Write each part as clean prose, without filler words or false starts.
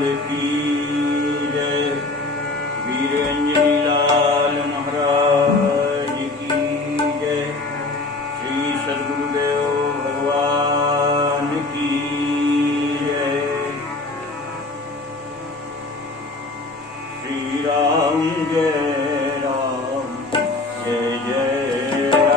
की जय। वीरेंद्र लाल महाराज की जय। श्री सद्गुरुदेव भगवान की जय। श्री राम जय राम जय जय राम।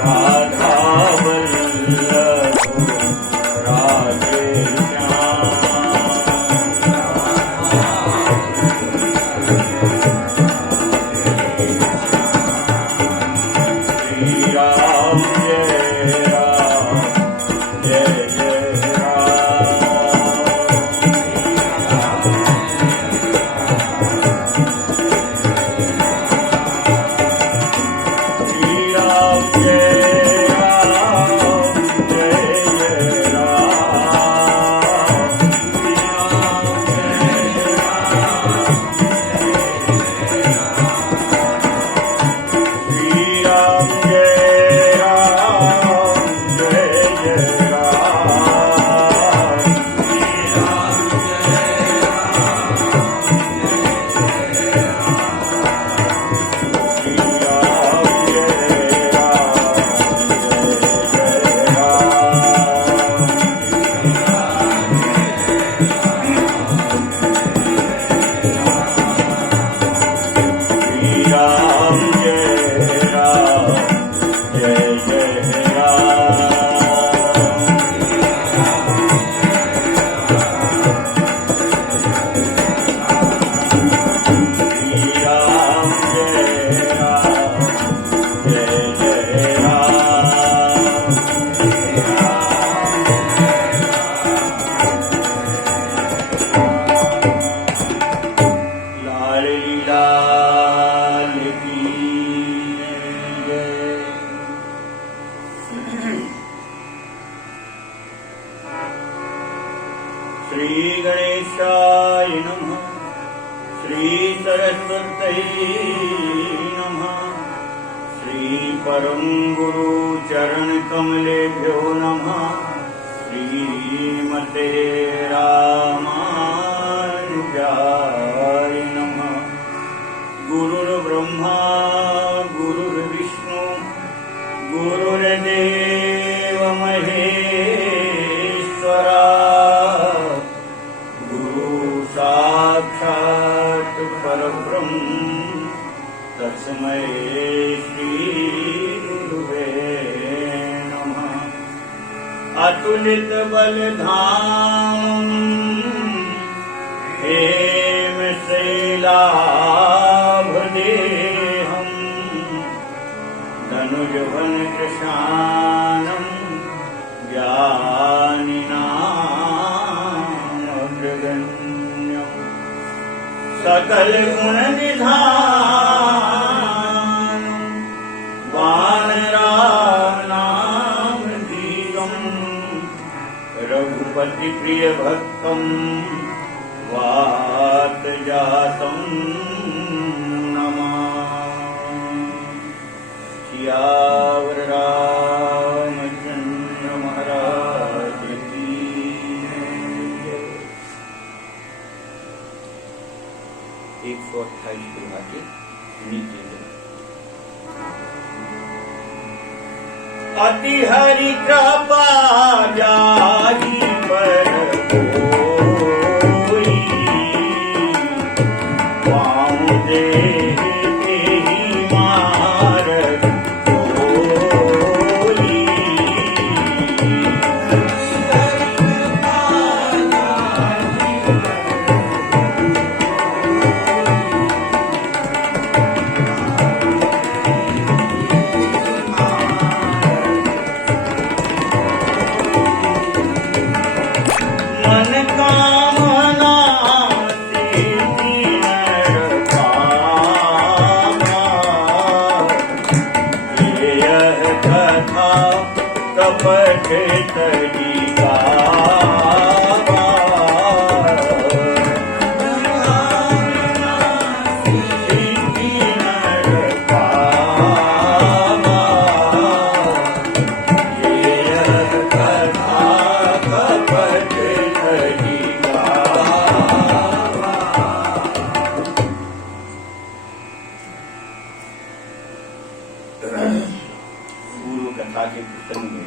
राधा वल्लभ राधे श्री राम जय राम जय जय श्री गणेशाय नमः। श्री सरस्वत्यै नमः। श्री परम गुरु चरण कमलेभ्यो नमः। श्रीमते रामानुजाय नमः। गुरुर्ब्रह्मा गुरुर्विष्णु गुरुर्देव महेश्वरा साक्षात् परब्रह्म तस्मै श्री गुरुवे नमः। अतुलित बलधाम हेमशैलाभदेहं धनुजवन कृशानं ज्ञानिनामग्रगण्यम् सकल गुण निधान वानराणाम धीरं रघुपति प्रिय भक्तं वात जातं नमामि। सियावर रामचंद्र महाराज की जय। 128 दुआ के नीचे अति हरि कृपा जाहि पर कोई पाँव देहि तेहि मारत कोई। मन कामना सिद्धि नर पावा। यह कथा कपट तरी गावा। सिद्धि नर पावा। यह कथा कपट तरी गावा। पूर्व कथा के प्रसंग में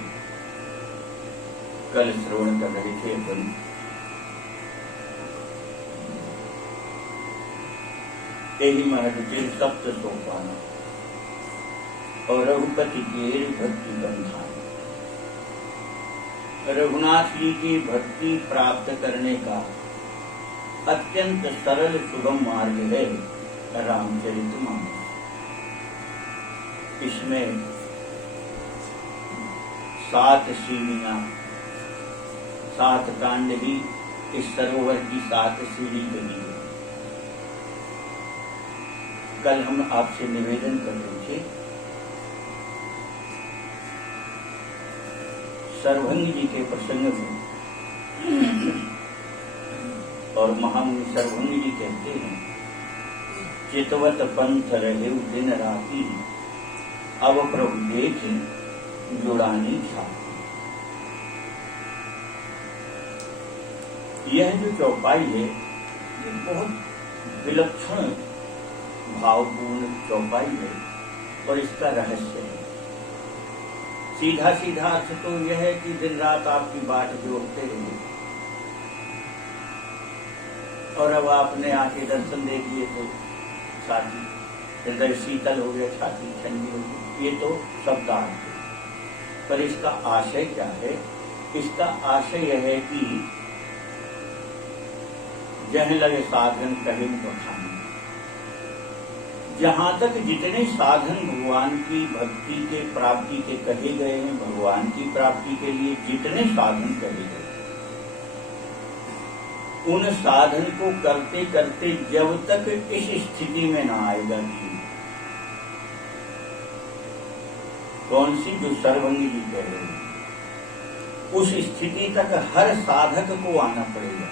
कल श्रवण कर रहे थे अपन। यही महर्षि सप्त सोपान और रघुपति के भक्ति बंधान। रघुनाथ जी की भक्ति प्राप्त करने का अत्यंत सरल सुगम मार्ग है रामचरितमानस। इसमें 7 सीढ़ियां, 7 कांड ही इस सरोवर की 7 सीढ़ी बनी है। कल हम आपसे निवेदन कर रहे थे, सर्वभंग जी के प्रसंग में, और महामुनि सर्वभंग जी कहते हैं, चितवत पंथ रहे दिन राती, अब प्रभु देख जुड़ानी छाती। यह जो चौपाई है, ये बहुत विलक्षण भावपूर्ण चौपाई है और इसका रहस्य है। सीधा सीधा अर्थ तो यह है कि दिन रात आपकी बाट जोड़ते रहे, और अब आपने आके दर्शन दे दिए तो छाती हृदय शीतल हो गया, छाती ठंडी हो गई। ये तो शब्दार्थ है, पर इसका आशय क्या है? इसका आशय यह है कि जह लगे साधन कहे बखानी। जहां तक जितने साधन भगवान की भक्ति के प्राप्ति के कहे गए हैं, भगवान की प्राप्ति के लिए जितने साधन कहे गए, उन साधन को करते करते जब तक इस स्थिति में ना आएगा जीव, कौन सी जो सर्वभंग जी कह रहे हैं, उस स्थिति तक हर साधक को आना पड़ेगा।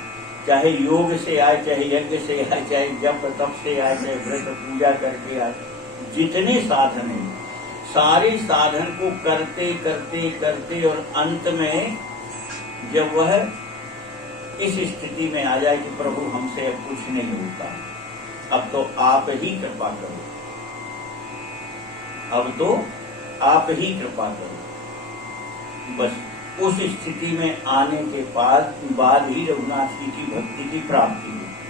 चाहे योग से आए, चाहे यज्ञ से आए, चाहे जप तप से आए, चाहे व्रत पूजा करके आए, जितने साधन हैं, सारे साधन को करते करते करते और अंत में जब वह इस स्थिति में आ जाए कि प्रभु हमसे अब कुछ नहीं होता, अब तो आप ही कृपा करो, अब तो आप ही कृपा करो, बस उस स्थिति में आने के बाद ही रघुनाथ जी की भक्ति की प्राप्ति होती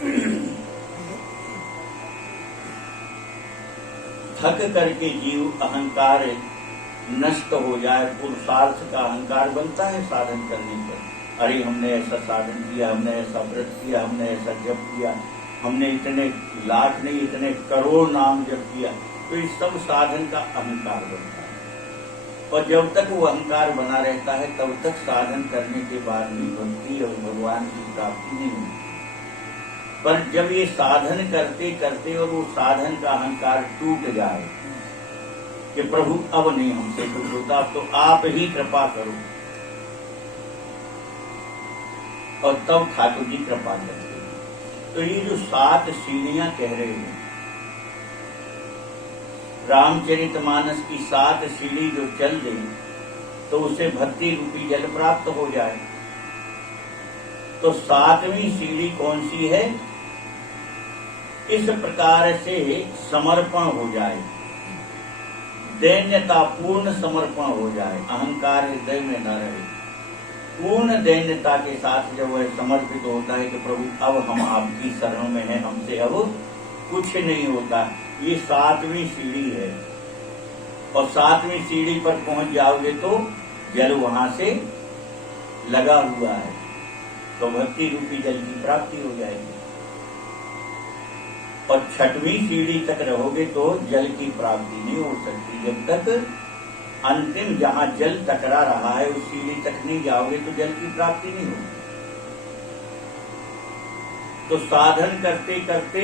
है। थक करके जीव अहंकार नष्ट हो जाए, पुरुषार्थ का अहंकार बनता है साधन करने पर। अरे हमने ऐसा साधन किया, हमने ऐसा व्रत किया, हमने ऐसा जप किया, हमने इतने लाख नहीं इतने करोड़ नाम जप किया, तो इस सब साधन का अहंकार बनता है। और जब तक वो अहंकार बना रहता है तब तक साधन करने के बाद भी भक्ति और भगवान की प्राप्ति नहीं होती। पर जब ये साधन करते करते और वो साधन का अहंकार टूट जाए कि प्रभु अब नहीं हमसे कुछ होता, अब तो आप ही कृपा करो, और तब ठाकुर जी कृपा करते हैं। तो ये जो 7 सीढ़ियां कह रहे हैं, रामचरितमानस की 7 सीढ़ी जो चल गई तो उसे भक्ति रूपी जल प्राप्त हो जाए। तो 7वीं सीढ़ी कौन सी है? इस प्रकार से समर्पण हो जाए, दैन्यता पूर्ण समर्पण हो जाए, अहंकार हृदय में न रहे। पूर्ण दैन्यता के साथ जब वह समर्पित होता है कि प्रभु अब हम आपकी शरण में हैं, हमसे अब कुछ नहीं होता, ये 7वीं सीढ़ी है। और 7वीं सीढ़ी पर पहुंच जाओगे तो जल वहां से लगा हुआ है, तो भक्ति रूपी जल की प्राप्ति हो जाएगी। और 6वीं सीढ़ी तक रहोगे तो जल की प्राप्ति नहीं हो सकती। जब तक अंतिम जहां जल टकरा रहा है उस सीढ़ी तक नहीं जाओगे तो जल की प्राप्ति नहीं होगी। तो साधन करते करते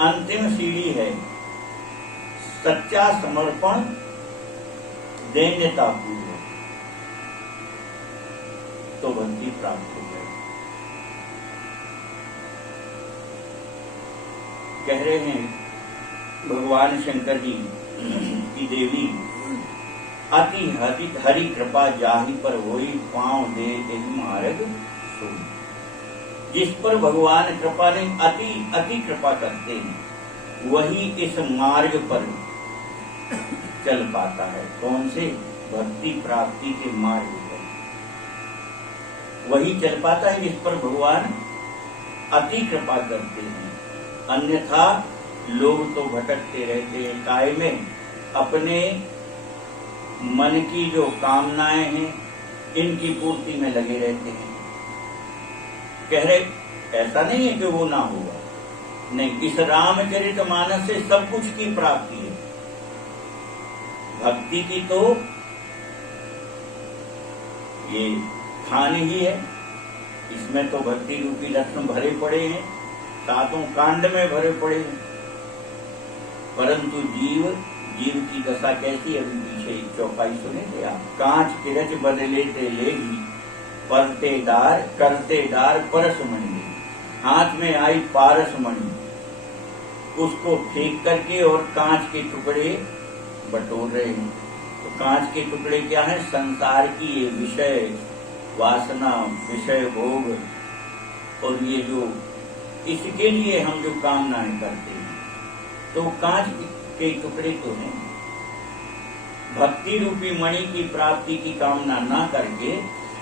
अंतिम सीढ़ी है सच्चा समर्पण, दैन्यता पूर्वक, तो भक्ति प्राप्त हो जाए। कह रहे हैं भगवान शंकर जी की देवी, अति हरि कृपा जाहि पर होई, पांव दे तेहि मार्ग सोई। जिस पर भगवान कृपा ने अति कृपा करते हैं वही इस मार्ग पर चल पाता है। कौन से? भक्ति प्राप्ति के मार्ग पर वही चल पाता है जिस पर भगवान अति कृपा करते हैं। अन्यथा लोग तो भटकते रहते हैं, काय में अपने मन की जो कामनाएं हैं इनकी पूर्ति में लगे रहते हैं। कह रहे ऐसा नहीं है कि वो ना होगा, नहीं, इस रामचरितमानस से सब कुछ की प्राप्ति है। भक्ति की तो ये खान ही है, इसमें तो भक्ति रूपी लक्षण भरे पड़े हैं, सातों कांड में भरे पड़े हैं। परंतु जीव की दशा कैसी, अभी पीछे एक चौपाई सुने थे आप। कांच किरच बदले ते लेगी, परते डार करते डार परस मणि, हाथ में आई पारस मणि, उसको फेंक करके और कांच के टुकड़े बटोर रहे हैं। तो कांच के टुकड़े क्या है? संसार की ये विषय वासना, विषय भोग, और ये जो इसके लिए हम जो कामनाएं करते हैं, तो कांच के टुकड़े तो हैं। भक्ति रूपी मणि की प्राप्ति की कामना ना करके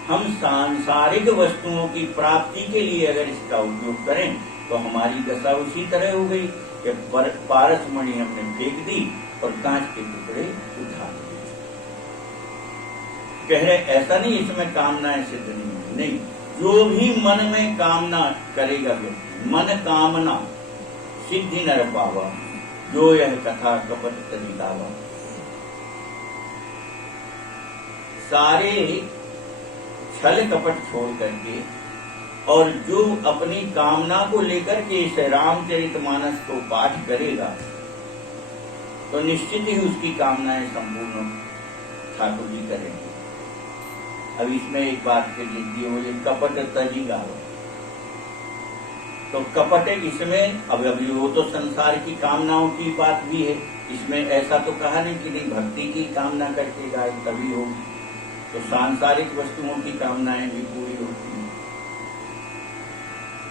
हम सांसारिक वस्तुओं की प्राप्ति के लिए अगर इसका उपयोग करें तो हमारी दशा उसी तरह हो गई कि पारस मणि हमने फेंक दी और कांच के टुकड़े उठा लिए। कह रहे ऐसा नहीं, इसमें कामनाएं सिद्ध नहीं, जो भी मन में कामना करेगा व्यक्ति, मन कामना सिद्धि नर पावा, जो यह कथा कपट तजितावा। सारे छल कपट छोड़ करके और जो अपनी कामना को लेकर के इस रामचरितमानस को पाठ करेगा तो निश्चित ही उसकी कामनाएं संपूर्ण ठाकुर जी करेंगे। अब इसमें एक बात के लिए बोले कपट तजी गावा, तो कपट इसमें अब अभी वो तो संसार की कामनाओं की बात भी है, इसमें ऐसा तो कहा नहीं कि नहीं भक्ति की कामना करके गाय तभी होगी, तो सांसारिक वस्तुओं की कामनाएं भी पूरी होती हैं।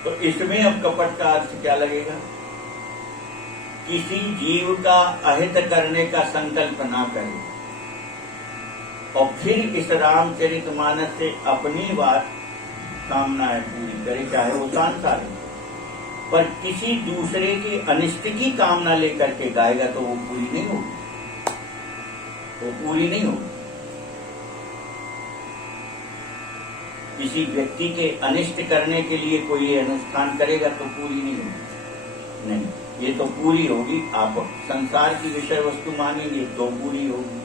तो इसमें अब कपट का अर्थ क्या लगेगा? किसी जीव का अहित करने का संकल्प ना करे और फिर इस रामचरितमानस से अपनी बात कामनाएं पूरी करे, चाहे वो सांसारिक, पर किसी दूसरे के अनिष्ट की कामना लेकर के गाएगा तो वो पूरी नहीं होगी, वो पूरी नहीं होगी। किसी व्यक्ति के अनिष्ट करने के लिए कोई ये अनुष्ठान करेगा तो पूरी नहीं होगी, नहीं, ये तो पूरी होगी। आप संसार की विषय वस्तु मानेंगे तो पूरी होगी,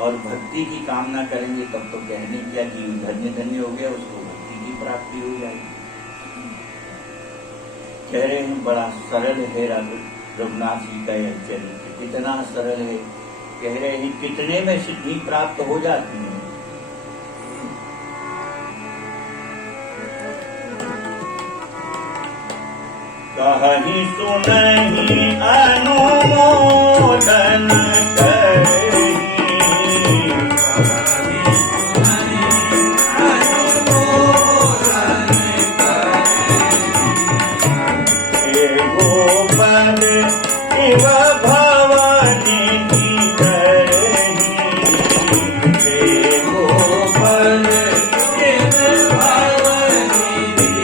और भक्ति की कामना करेंगे तब तो कहने क्या कि धन्य धन्य हो गया, उसको भक्ति की प्राप्ति हो जाएगी। कह रहे हैं बड़ा सरल है रघुनाथ जी का यह चरित्र, कितना सरल है। कह रहे हैं कितने में सिद्धि प्राप्त हो जाती है। कहीं सुनहि अनुमोदन करहि, हे गोपद इव भवनिधि करहि, हे गोपद इव भवनिधि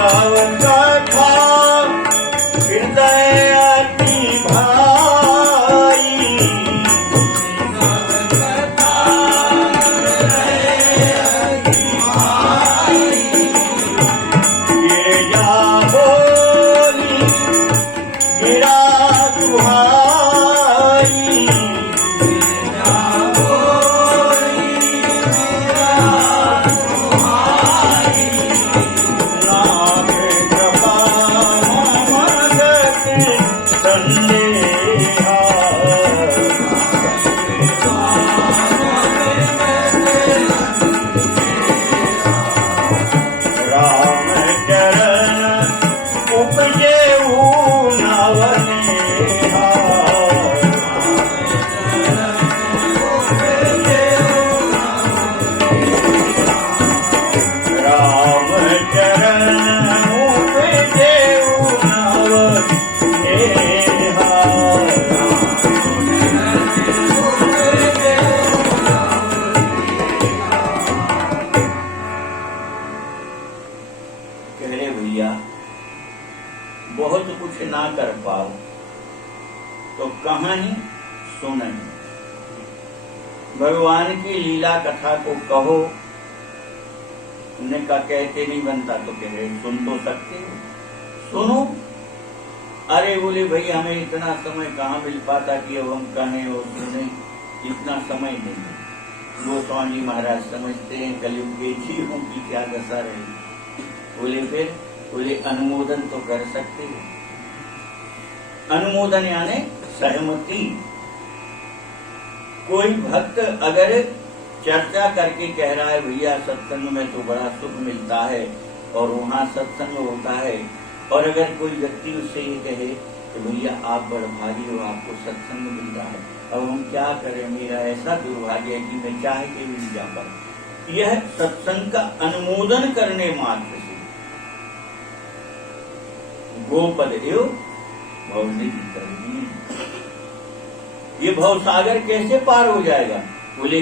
तव कथा हृदय अति भाई, गिरजा बोली गिरा दुहाई, बहुत कुछ ना कर पाओ तो कहाँ ही सुने। भगवान की लीला कथा को कहो, उन्हें का कहते नहीं बनता तो कह रहे सुन तो सकते हो, सुनो। अरे बोले भाई हमें इतना समय कहाँ मिल पाता कि अब हम कहें और सुने, इतना समय नहीं है। गोस्वामी महाराज समझते हैं कलयुग के जीवों की क्या दशा रहेगी। बोले फिर बोले अनुमोदन तो कर सकते हो। अनुमोदन यानी सहमति। कोई भक्त अगर चर्चा करके कह रहा है भैया सत्संग में तो बड़ा सुख मिलता है और वहाँ सत्संग होता है, और अगर कोई व्यक्ति उससे ये कहे कि भैया आप बड़ भागी हो, आपको सत्संग मिल रहा है, अब हम क्या करें, मेरा ऐसा दुर्भाग्य है कि मैं चाहे के भी नहीं जा पाऊं। यह सत्संग का अनुमोदन करने मात्र से गोपद एव भवनिधि करनी। ये भवसागर कैसे पार हो जाएगा? बोले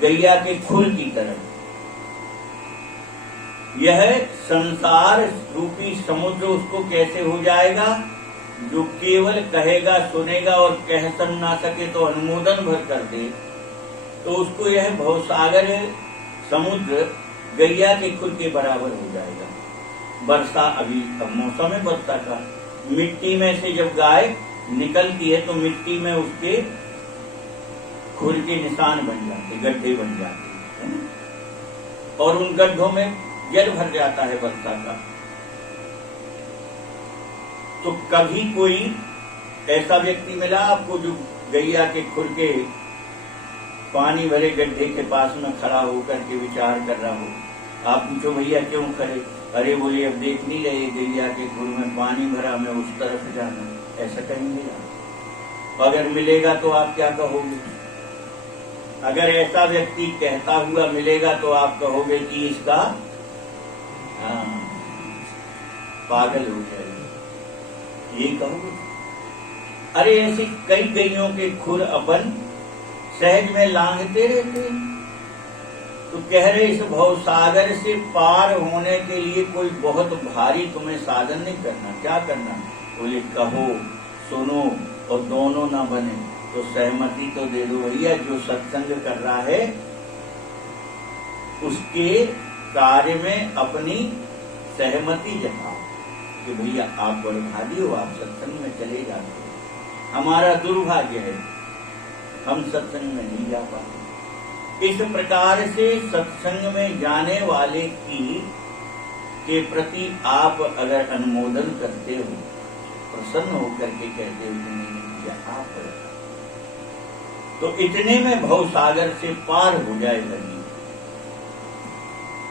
गैया के खुर की तरह। यह संसार रूपी समुद्र उसको कैसे हो जाएगा? जो केवल कहेगा, सुनेगा और कह सुन ना सके तो अनुमोदन भर कर दे, तो उसको यह भवसागर समुद्र गैया के खुर के बराबर हो जाएगा। वर्षा अभी अब मौसम है वर्षा का, मिट्टी में से जब गाय निकलती है तो मिट्टी में उसके खुर के निशान बन जाते, गड्ढे बन जाते हैं, और उन गड्ढों में जल भर जाता है वर्षा का। तो कभी कोई ऐसा व्यक्ति मिला आपको जो गैया के खुर के पानी भरे गड्ढे के पास में खड़ा होकर के विचार कर रहा हो? आप पूछो भैया क्यों खड़े? अरे बोलिए अब देख नहीं रहे गैया के खुर में पानी भरा, मैं उस तरफ जाना। ऐसा कहीं मिला? अगर मिलेगा तो आप क्या कहोगे? अगर ऐसा व्यक्ति कहता हुआ मिलेगा तो आप कहोगे कि इसका पागल हो जाएगा, ये कहोगे? अरे ऐसे कई गैयों के खुर अपन सहज में लांघते रहते हैं। तो कह रहे इस भवसागर से पार होने के लिए कोई बहुत भारी तुम्हें साधन नहीं करना। क्या करना? बोले कहो, सुनो, और दोनों ना बने तो सहमति तो दे दो भैया। जो सत्संग कर रहा है उसके कार्य में अपनी सहमति जताओ कि भैया आप बड़े भागी हो, आप सत्संग में चले जाते हो, हमारा दुर्भाग्य है हम सत्संग में नहीं जा पाते। इस प्रकार से सत्संग में जाने वाले के प्रति आप अगर अनुमोदन करते हो, प्रसन्न होकर के कहते हो कि नहीं किया आप, तो इतने में भवसागर से पार हो जाएगा जी।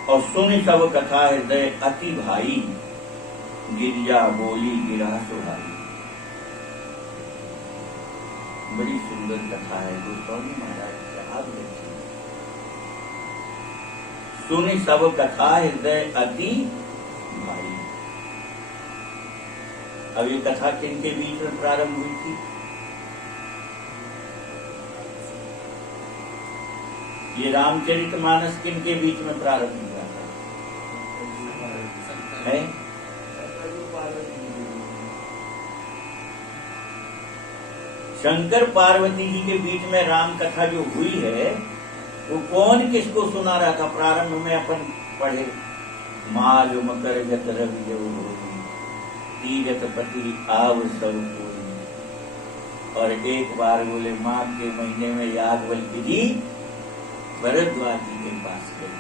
और सुन सब कथा हृदय अति भाई, गिरिजा बोली गिरा सुहाई। बड़ी सुंदर कथा है गोस्वामी महाराज की, आप देखिए। सुन सब कथा हृदय अति भाई। अब ये कथा किनके बीच में प्रारंभ हुई थी? ये रामचरितमानस किनके बीच में प्रारंभ हुआ है? शंकर पार्वती जी के बीच में राम कथा जो हुई है वो कौन किसको सुना रहा था? प्रारंभ में अपन पढ़े, माल मकर गत रवि जब तीरथ पति आव सब कोई। और एक बार बोले माघ के महीने में याज्ञवल्क्य जी भरद्वाज जी के पास गए,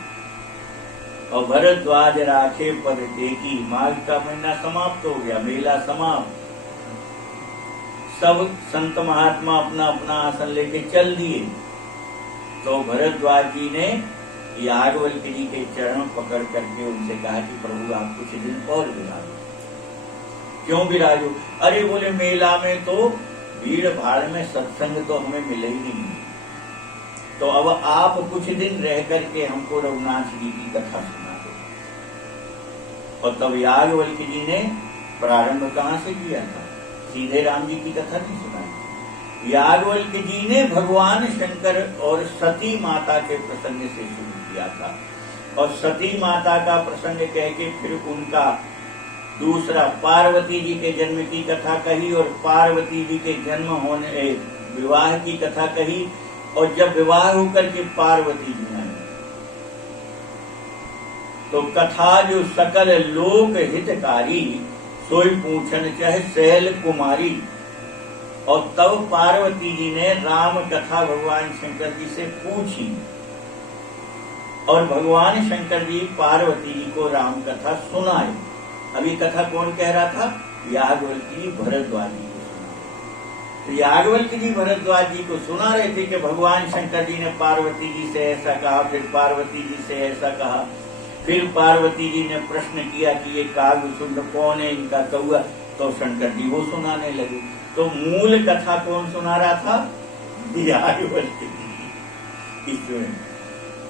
और भरद्वाज राखे पर देखी। माघ का महीना समाप्त हो गया, मेला समाप्त, सब संत महात्मा अपना अपना आसन लेके चल दिए। तो भरद्वाज जी ने याज्ञवल्क्य जी के चरण पकड़ करके उनसे कहा कि प्रभु आप कुछ दिन और विराजो। क्यों विराजो? अरे बोले मेला में तो भीड़ भाड़ में सत्संग तो हमें मिले ही नहीं, तो अब आप कुछ दिन रह करके हमको रघुनाथ जी की कथा सुना दो। और तब याज्ञवल्क्य जी ने प्रारंभ कहाँ से किया था? सीधे राम जी की कथा नहीं सुनाई। याज्ञवल्क्य जी ने भगवान शंकर और सती माता के प्रसंग से शुरू किया था, और सती माता का प्रसंग कह के फिर उनका दूसरा पार्वती जी के जन्म की कथा कही और पार्वती जी के जन्म होने विवाह की कथा कही। और जब विवाह होकर के पार्वती जी आई तो कथा जो सकल लोक हितकारी सोई पूछन चाहे सैल कुमारी। और तब पार्वती जी ने राम कथा भगवान शंकर जी से पूछी और भगवान शंकर जी पार्वती जी को राम कथा सुनाई। अभी कथा कौन कह रहा था? याज्ञवल्क्य जी भरद्वाज जी को सुना। तो याज्ञवल्क्य जी भरद्वाज जी को सुना रहे थे कि भगवान शंकर जी ने पार्वती जी से ऐसा कहा, फिर पार्वती जी से ऐसा कहा। फिर पार्वती जी ने प्रश्न किया कि ये काव्यसुंद कौन है, इनका कौआ। तो शंकर जी वो सुनाने लगे। तो मूल कथा कौन सुना रहा था? याज्ञवल्क्य जी। इसमें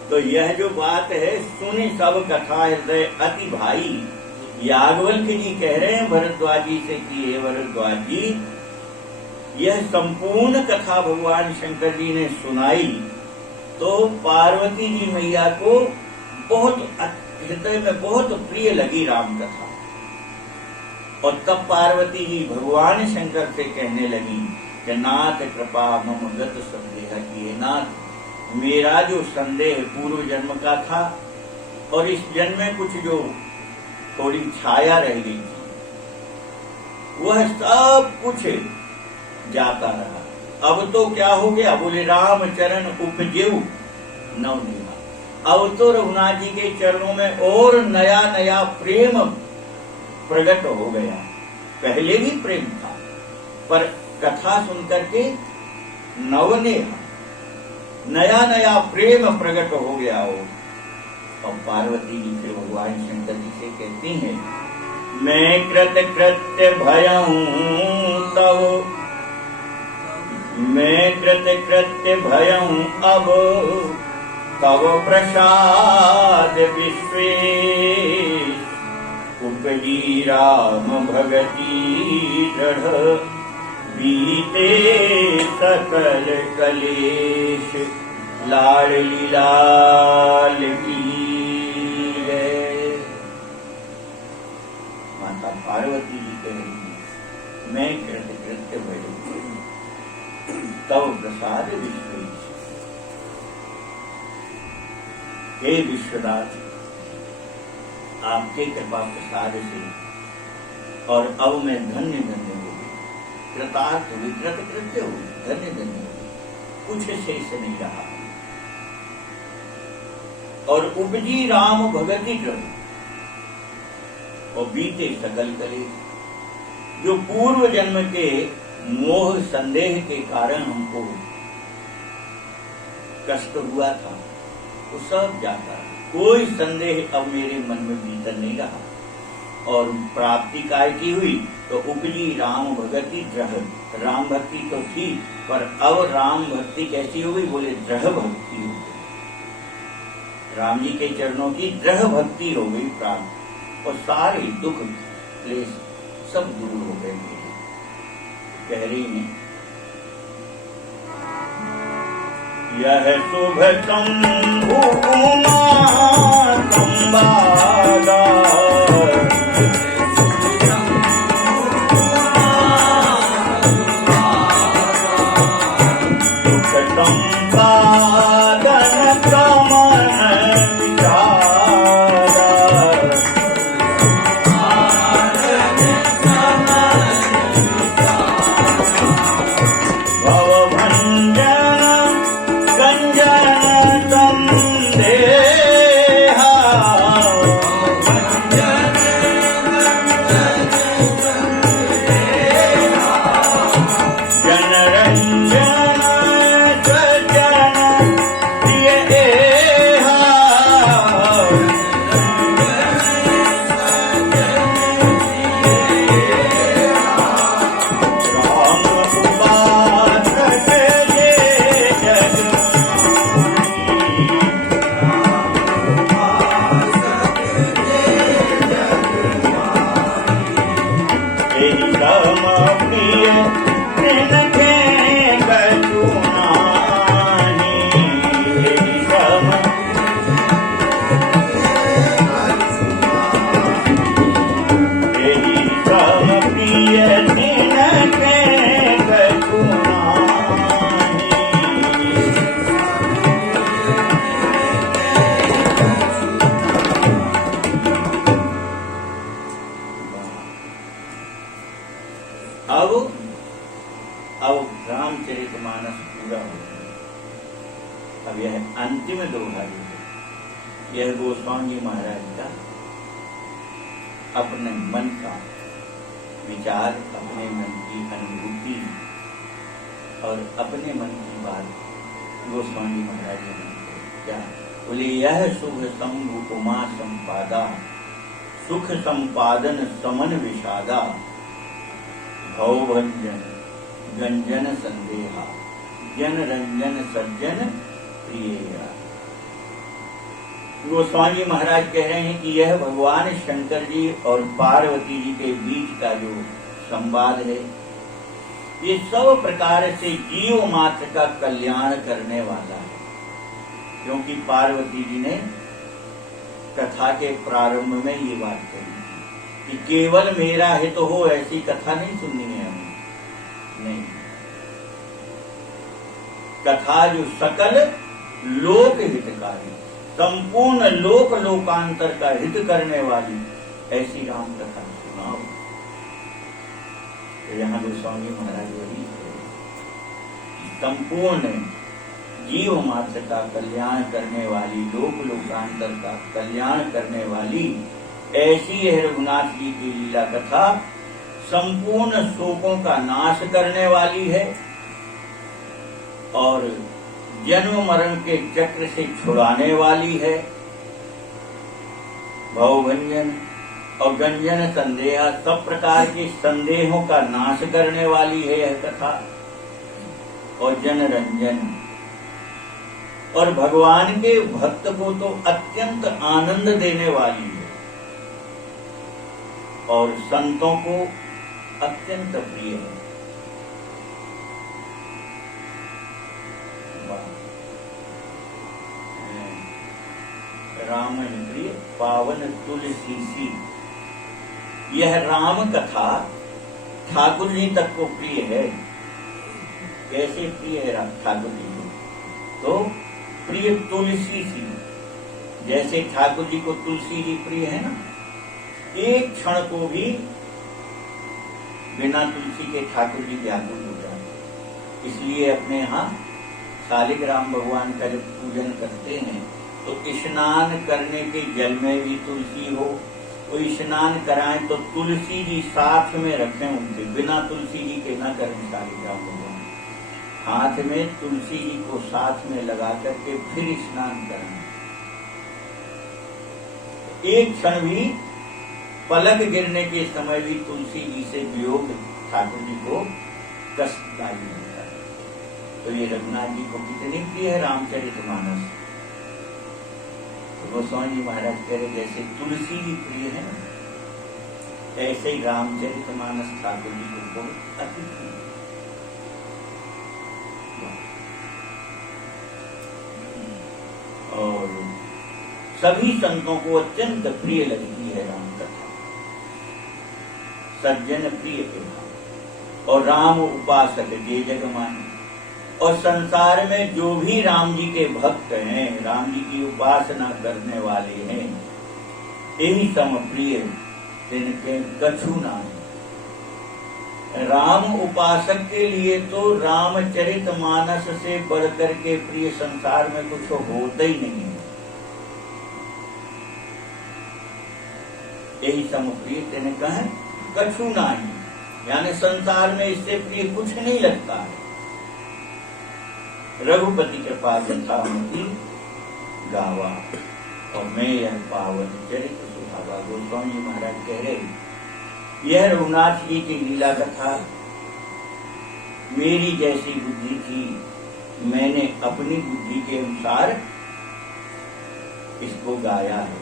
तो यह जो बात है, सुनी सब कथा हृदय अति भाई। याज्ञवल्क्य जी कह रहे हैं भरद्वाज जी से कि हे भरद्वाज जी, यह संपूर्ण कथा भगवान शंकर जी ने सुनाई तो पार्वती जी मैया को बहुत हृदय में बहुत प्रिय लगी राम कथा। और तब पार्वती जी भगवान शंकर से कहने लगी कि नाथ कृपा मम गत संदेह किए। नाथ, मेरा जो संदेह पूर्व जन्म का था और इस जन्म में कुछ जो थोड़ी छाया रह गई थी, वह सब कुछ जाता रहा। अब तो क्या हो गया? बोले राम चरण उपजेऊ नवनीमा। अब तो रघुनाथ जी के चरणों में और नया नया प्रेम प्रकट हो गया। पहले भी प्रेम था, पर कथा सुनकर के नवनेहा नया नया प्रेम प्रकट हो गया हो। और पार्वती जी फिर भगवान शंकर जी से कहती हैं, मैं कृत कृत्य भयहूं तब, मैं कृत कृत्य भयहूं अब, तब प्रसाद विश्वेश। उपजी राम भगति दृढ़, बीते सकल कलेश। लाडली लाल की है। माता पार्वती जी कह रही है, मैं कृत कृत्य भयहूं तब प्रसाद विश्वेश। हे विश्वनाथ, आपके कृपा प्रसाद से और अब मैं धन्य धन्य हो गई, कृतार्थ हुई, कृतकृत्य हुई, धन्य धन्य हो गई, कुछ शेष नहीं रहा। और उपजी राम भगति क्रम और बीते सकल कलेश। जो पूर्व जन्म के मोह संदेह के कारण हमको कष्ट हुआ था, वो सब जाता है। कोई संदेह अब मेरे मन में भीतर नहीं रहा। और प्राप्ति काय की हुई? तो उपजी राम भगति दृढ़। राम भक्ति तो थी, पर अब राम भक्ति कैसी हो गई? बोले दृढ़ भक्ति हो गई। राम जी के चरणों की दृढ़ भक्ति हो गई प्राप्त। और सारे दुख क्लेश सब दूर हो गए मेरे। कह रही हैं, यह शुभ शंभु कुमार संवादा, सुख संपादन कमन विचारा, भवभंजन गंजन संदेहा, अब रामचरितमानस पूरा हो गया। अब यह अंतिम दोहा जो है, यह गोस्वामी महाराज का अपने मन का विचार, अपने मन की अनुभूति और अपने मन की बात गोस्वामी महाराज ने क्या बोले, यह शुभ शंभु उमा संपादा, सुख संपादन समन विषादा, भवभंजन गंजन संदेहा, जन रंजन सज्जन प्रिया। गोस्वामी महाराज कह रहे हैं कि यह भगवान शंकर जी और पार्वती जी के बीच का जो संवाद है, ये सब प्रकार से जीव मात्र का कल्याण करने वाला है। क्योंकि पार्वती जी ने कथा के प्रारंभ में ये बात कही कि केवल मेरा हित हो ऐसी कथा नहीं सुननी है हमें, नहीं, कथा जो सकल लोक हितकारी, संपूर्ण लोक लोकांतर का हित करने वाली ऐसी राम कथा सुनाओ। तो यहाँ गोस्वामी महाराज वही संपूर्ण जीव मात्र का कल्याण करने वाली, लोक लोकांतर का कल्याण करने वाली ऐसी है रघुनाथ जी की लीला कथा, संपूर्ण शोकों का नाश करने वाली है और जन्म मरण के चक्र से छुड़ाने वाली है, भवभंजन और गंजन संदेह, सब प्रकार के संदेहों का नाश करने वाली है यह कथा, और जन रंजन, और भगवान के भक्त को तो अत्यंत आनंद देने वाली है और संतों को अत्यंत प्रिय है। राम प्रिय पावन तुलसी सी, यह राम कथा ठाकुर जी तक को प्रिय है। कैसे प्रिय है ठाकुर जी को? तो प्रिय तुलसी सी, जैसे ठाकुर जी को तुलसी जी प्रिय है ना, एक क्षण को भी बिना तुलसी के ठाकुर जी व्याकुल हो जाते। इसलिए अपने यहाँ शालिग्राम भगवान का जब पूजन करते हैं तो स्नान करने के जल में भी तुलसी हो, तो स्नान कराएं तो तुलसी जी साथ में रखें उनके, बिना तुलसी जी के ना करें शालिग्राम भगवान, हाथ में तुलसी जी को साथ में लगा करके फिर स्नान करें। एक क्षण भी, पलक गिरने के समय भी तुलसी जी से वियोग ठाकुर जी को कष्टदायी होता है। तो ये रघुनाथ जी को कितनी प्रिय है रामचरितमानस। गोस्वामी महाराज कह रहे जैसे तुलसी जी प्रिय है ना, ऐसे ही रामचरितमानस ठाकुर जी को बहुत अति प्रिय। और सभी संतों को अत्यंत प्रिय लगती है राम कथा, सज्जन प्रिय कथा। और राम उपासक जे जग माने, और संसार में जो भी राम जी के भक्त हैं, राम जी की उपासना करने वाले हैं, यही सम प्रिय तिनके कछु नाहि। राम उपासक के लिए तो रामचरितमानस से बढ़कर के प्रिय संसार में कुछ होता ही नहीं है। यही सम प्रिय तिनके कहें कछु नाहि, यानी संसार में इससे प्रिय कुछ नहीं लगता है। रघुपति कृपा जथामती गावा, और मैं यह पावन चरित सुहावा। गोस्वामी महाराज कह रहे यह रघुनाथ जी की लीला कथा मेरी जैसी बुद्धि थी, मैंने अपनी बुद्धि के अनुसार इसको गाया है।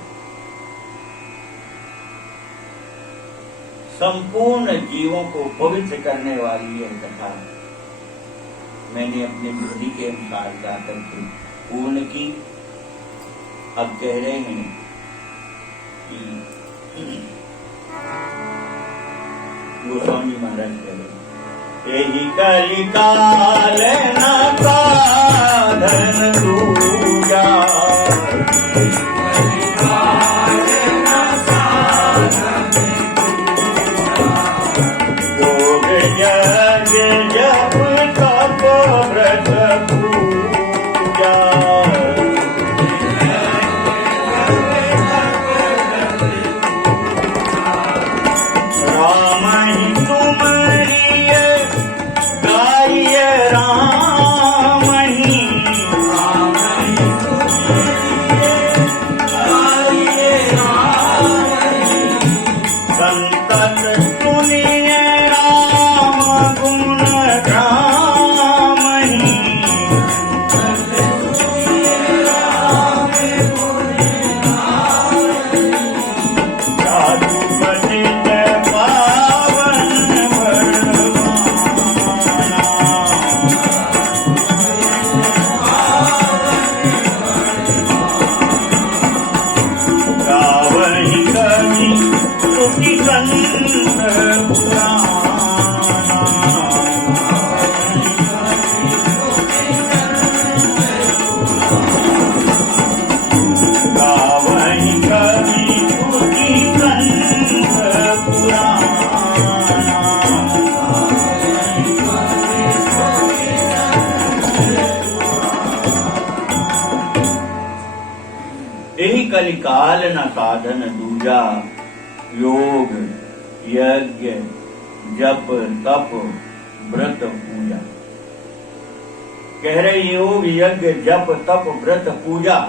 संपूर्ण जीवों को पवित्र करने वाली यह कथा मैंने अपनी बुद्धि के अनुसार जाकर के पूर्ण की। अब कह रहे हैं कि गोस्वामी महाराज कह रहे यही कलिकाल न साधन दूजा, योग यज्ञ जप कलिकाल न साधन दूजा, योग यज्ञ जप तप व्रत पूजा। कह रहे योग यज्ञ जप तप व्रत पूजा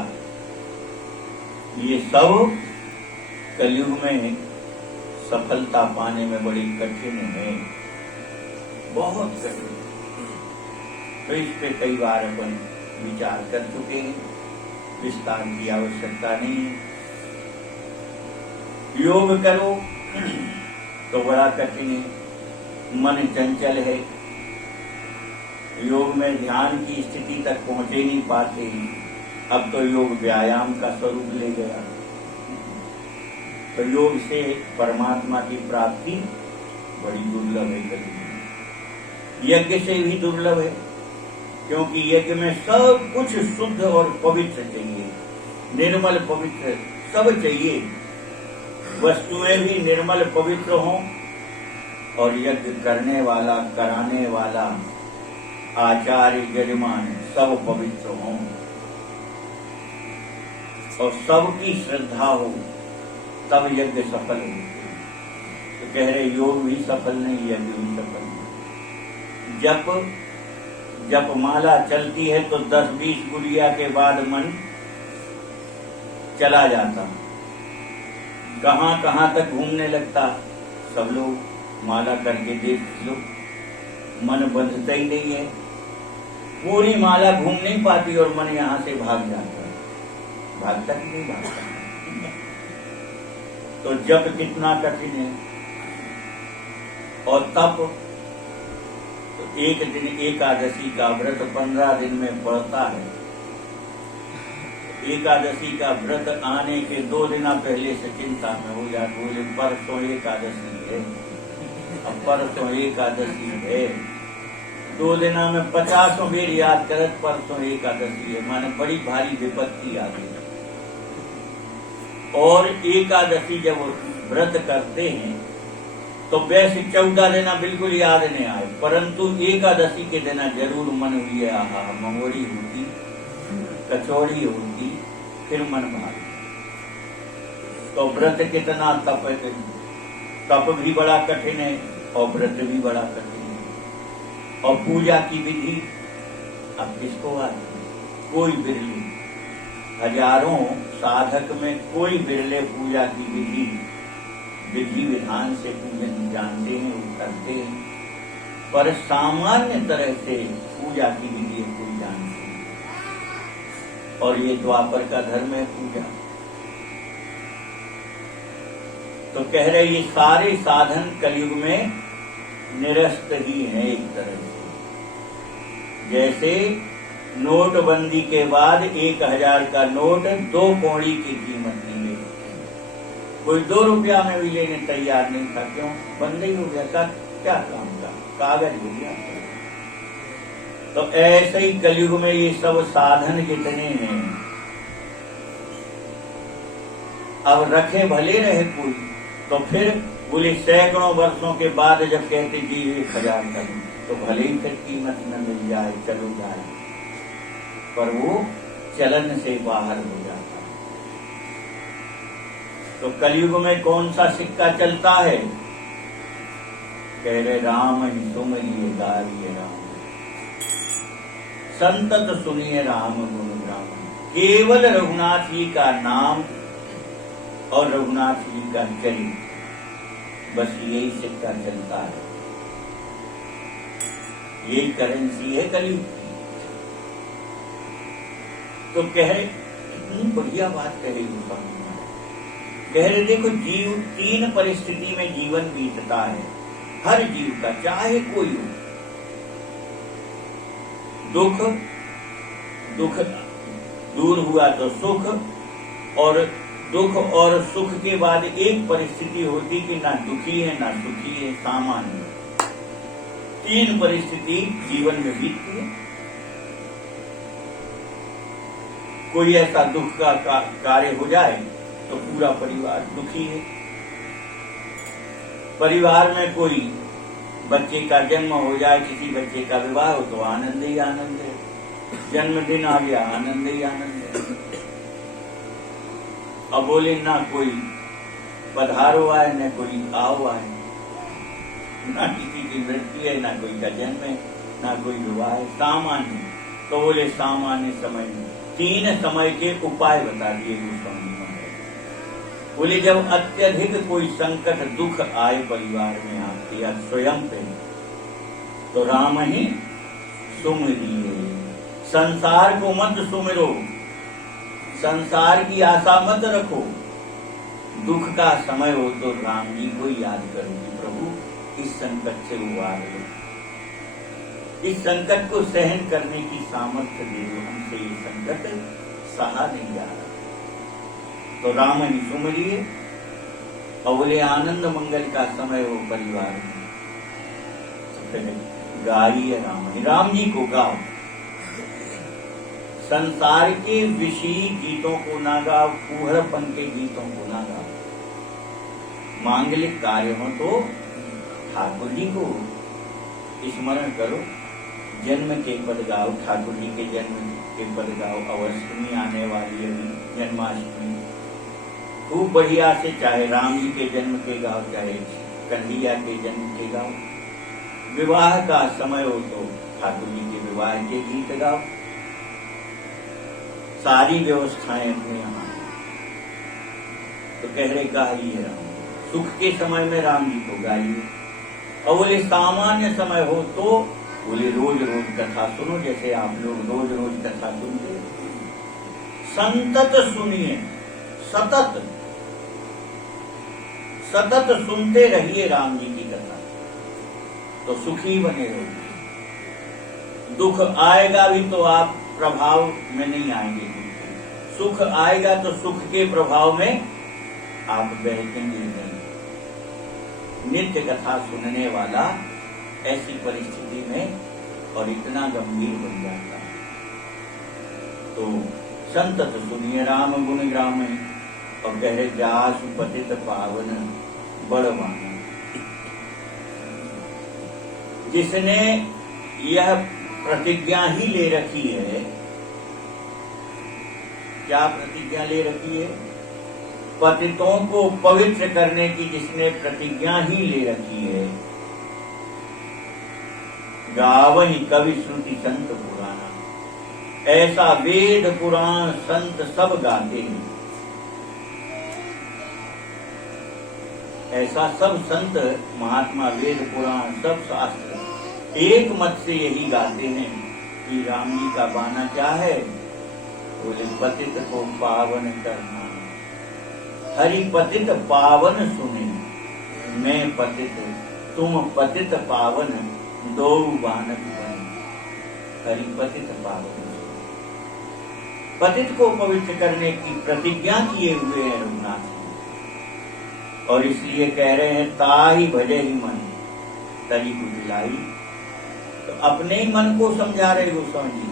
ये सब कलयुग में सफलता पाने में बड़ी कठिन है, बहुत कठिन। तो इस पे कई बार अपन विचार कर चुके हैं, विस्तार की आवश्यकता नहीं है। योग करो तो बड़ा कठिन है, मन चंचल है, योग में ध्यान की स्थिति तक पहुंचे नहीं पाते हैं। अब तो योग व्यायाम का स्वरूप ले गया, तो योग से परमात्मा की प्राप्ति बड़ी दुर्लभ है। कभी यज्ञ से भी दुर्लभ है, क्योंकि यज्ञ में सब कुछ शुद्ध और पवित्र चाहिए, निर्मल पवित्र सब चाहिए, वस्तुएं भी निर्मल पवित्र हों और यज्ञ करने वाला कराने वाला आचार्य यजमान सब पवित्र हों और सबकी श्रद्धा हो, तब यज्ञ सफल हो। तो कह रहे योग भी सफल नहीं, यज्ञ भी सफल नहीं। जप माला चलती है तो 10-20 गुड़िया के बाद मन चला जाता, कहां कहां तक घूमने लगता। सब लोग माला करके देख लो, मन बंधता ही नहीं है, पूरी माला घूम नहीं पाती और मन यहां से भाग जाता है, भागता कि नहीं भागता। तो जप कितना कठिन है, और तप तो एक दिन एकादशी का व्रत 15 दिन में पड़ता है। एकादशी का व्रत आने के 2 दिन पहले से चिंता में हो जाते, बोले परसों एकादशी है, अब परसों एकादशी है। 2 दिन में 50 बेर याद करत परसों एकादशी है, माने बड़ी भारी विपत्ति आ गई। और एकादशी जब व्रत करते हैं तो वैसे 14 दिन बिल्कुल याद नहीं आए, परंतु एकादशी के दिन जरूर मन हुई, आहा मंगोड़ी होती, कचौड़ी होती, फिर मन भाग। तो व्रत कितना तप भी बड़ा कठिन है और व्रत भी बड़ा कठिन है। और पूजा की विधि अब किसको आती, कोई बिरली, हजारों साधक में कोई बिरले पूजा की विधि विधान से पूजन जानते हैं, वो करते हैं, पर सामान्य तरह से पूजा की विधि कोई जानते हैं। और ये द्वापर का धर्म है पूजा। तो कह रहे ये सारे साधन कलयुग में निरस्त ही हैं एक तरह से। जैसे नोटबंदी के बाद 1000 का नोट 2 कौड़ी की कीमत नहीं ले, कोई 2 रुपया में भी लेने तैयार नहीं था। क्यों? बंद ही हो गया था, क्या काम का, कागज हो गया। तो ऐसे ही कलयुग में ये सब साधन जितने हैं, अब रखे भले रहे कोई, तो फिर बोले सैकड़ों वर्षों के बाद जब कहते जी 1000 का, तो भले ही फिर कीमत न मिल जाए, चलो जाए, पर वो चलन से बाहर हो जाता है। तो कलयुग में कौन सा सिक्का चलता है? कह रहे राम ही सुम लिए गालिए राम, संतत सुनिए राम गुण ग्राम। केवल रघुनाथ जी का नाम और रघुनाथ जी का चरित्र, बस यही सिक्का चलता है, यही करेंसी है कलयुग की। तो कह रहे इतनी बढ़िया बात कही गोस्वामी महाराज। कह रहे देखो जीव 3 परिस्थिति में जीवन बीतता है, हर जीव का, चाहे कोई हो। दुख दूर हुआ तो सुख, और दुख और सुख के बाद एक परिस्थिति होती कि ना दुखी है ना सुखी है, सामान्य। 3 परिस्थिति जीवन में बीतती है। कोई ऐसा दुख का कार्य हो जाए तो पूरा परिवार दुखी है। परिवार में कोई बच्चे का जन्म हो जाए, किसी बच्चे का विवाह हो तो आनंद ही आनंद है, जन्मदिन आ गया आनंद ही आनंद है। अब बोले ना कोई पधारो आए न कोई आओ आए, ना किसी की मृत्यु है, ना कोई का जन्म है, ना कोई विवाह है, सामान्य। तो बोले सामान्य समय में 3 समय के उपाय बता दिए गोस्वामी महाराज। बोले जब अत्यधिक कोई संकट दुख आए परिवार में आपके या स्वयं पे, तो राम ही सुमिरिए। संसार को मत सुमिरो, संसार की आशा मत रखो। दुख का समय हो तो राम जी को याद करो कि प्रभु इस संकट से उबार लो, इस संकट को सहन करने की सामर्थ्य दे दो, हमसे ये संकट सहा नहीं जा रहा। तो राम ही सुमिरिए। और बोले आनंद मंगल का समय हो परिवार में, तो फिर गाइए राम जी को गाओ। संसार के विषयी गीतों को ना गाओ, फूहड़पन के गीतों को ना गाओ। मांगलिक कार्य हो तो ठाकुर जी को स्मरण करो, जन्म के पद गाओ, ठाकुर जी के जन्म के पद गाओ। अवष्टमी आने वाली है, जन्माष्टमी, खूब बढ़िया से, चाहे राम जी के जन्म के गाओ, चाहे कन्हैया के जन्म के गाओ। विवाह का समय हो तो ठाकुर जी के विवाह के गीत गाओ। सारी व्यवस्थाएं अपने यहाँ, तो कह रहे गाइए राम। सुख के समय में राम जी को गाइए। और बोले सामान्य समय हो तो बोले रोज रोज कथा सुनो, जैसे आप लोग रोज रोज कथा सुनते। संतत सुनिए, सतत सतत सुनते रहिए राम जी की कथा, तो सुखी बने रहोगे। दुख आएगा भी तो आप प्रभाव में नहीं आएंगे, सुख आएगा तो सुख के प्रभाव में आप बहकेंगे नहीं। नित्य कथा सुनने वाला ऐसी परिस्थिति में और इतना गंभीर बन जाता है। तो संतत सुनिए राम गुण ग्राम, और कह रहे जासु पतित पावन बड़वाना। जिसने यह प्रतिज्ञा ही ले रखी है, क्या प्रतिज्ञा ले रखी है? पतितों को पवित्र करने की जिसने प्रतिज्ञा ही ले रखी है, गावहि कवि श्रुति संत पुराना। ऐसा वेद पुराण संत सब गाते हैं, ऐसा सब संत महात्मा वेद पुराण सब शास्त्र एक मत से यही गाते हैं कि राम जी का बाना क्या है? बोले पतित को पावन करना। हरि पतित पावन सुने, मैं पतित तुम पतित पावन, दो बानक बने। हरि पतित पावन सुने, पतित को पवित्र करने की प्रतिज्ञा किए हुए हैं रघुनाथ जी। और इसलिए कह रहे हैं ताहि भजे ही मन तरी कुटिलाई। तो अपने ही मन को समझा रहे गोस्वामी जी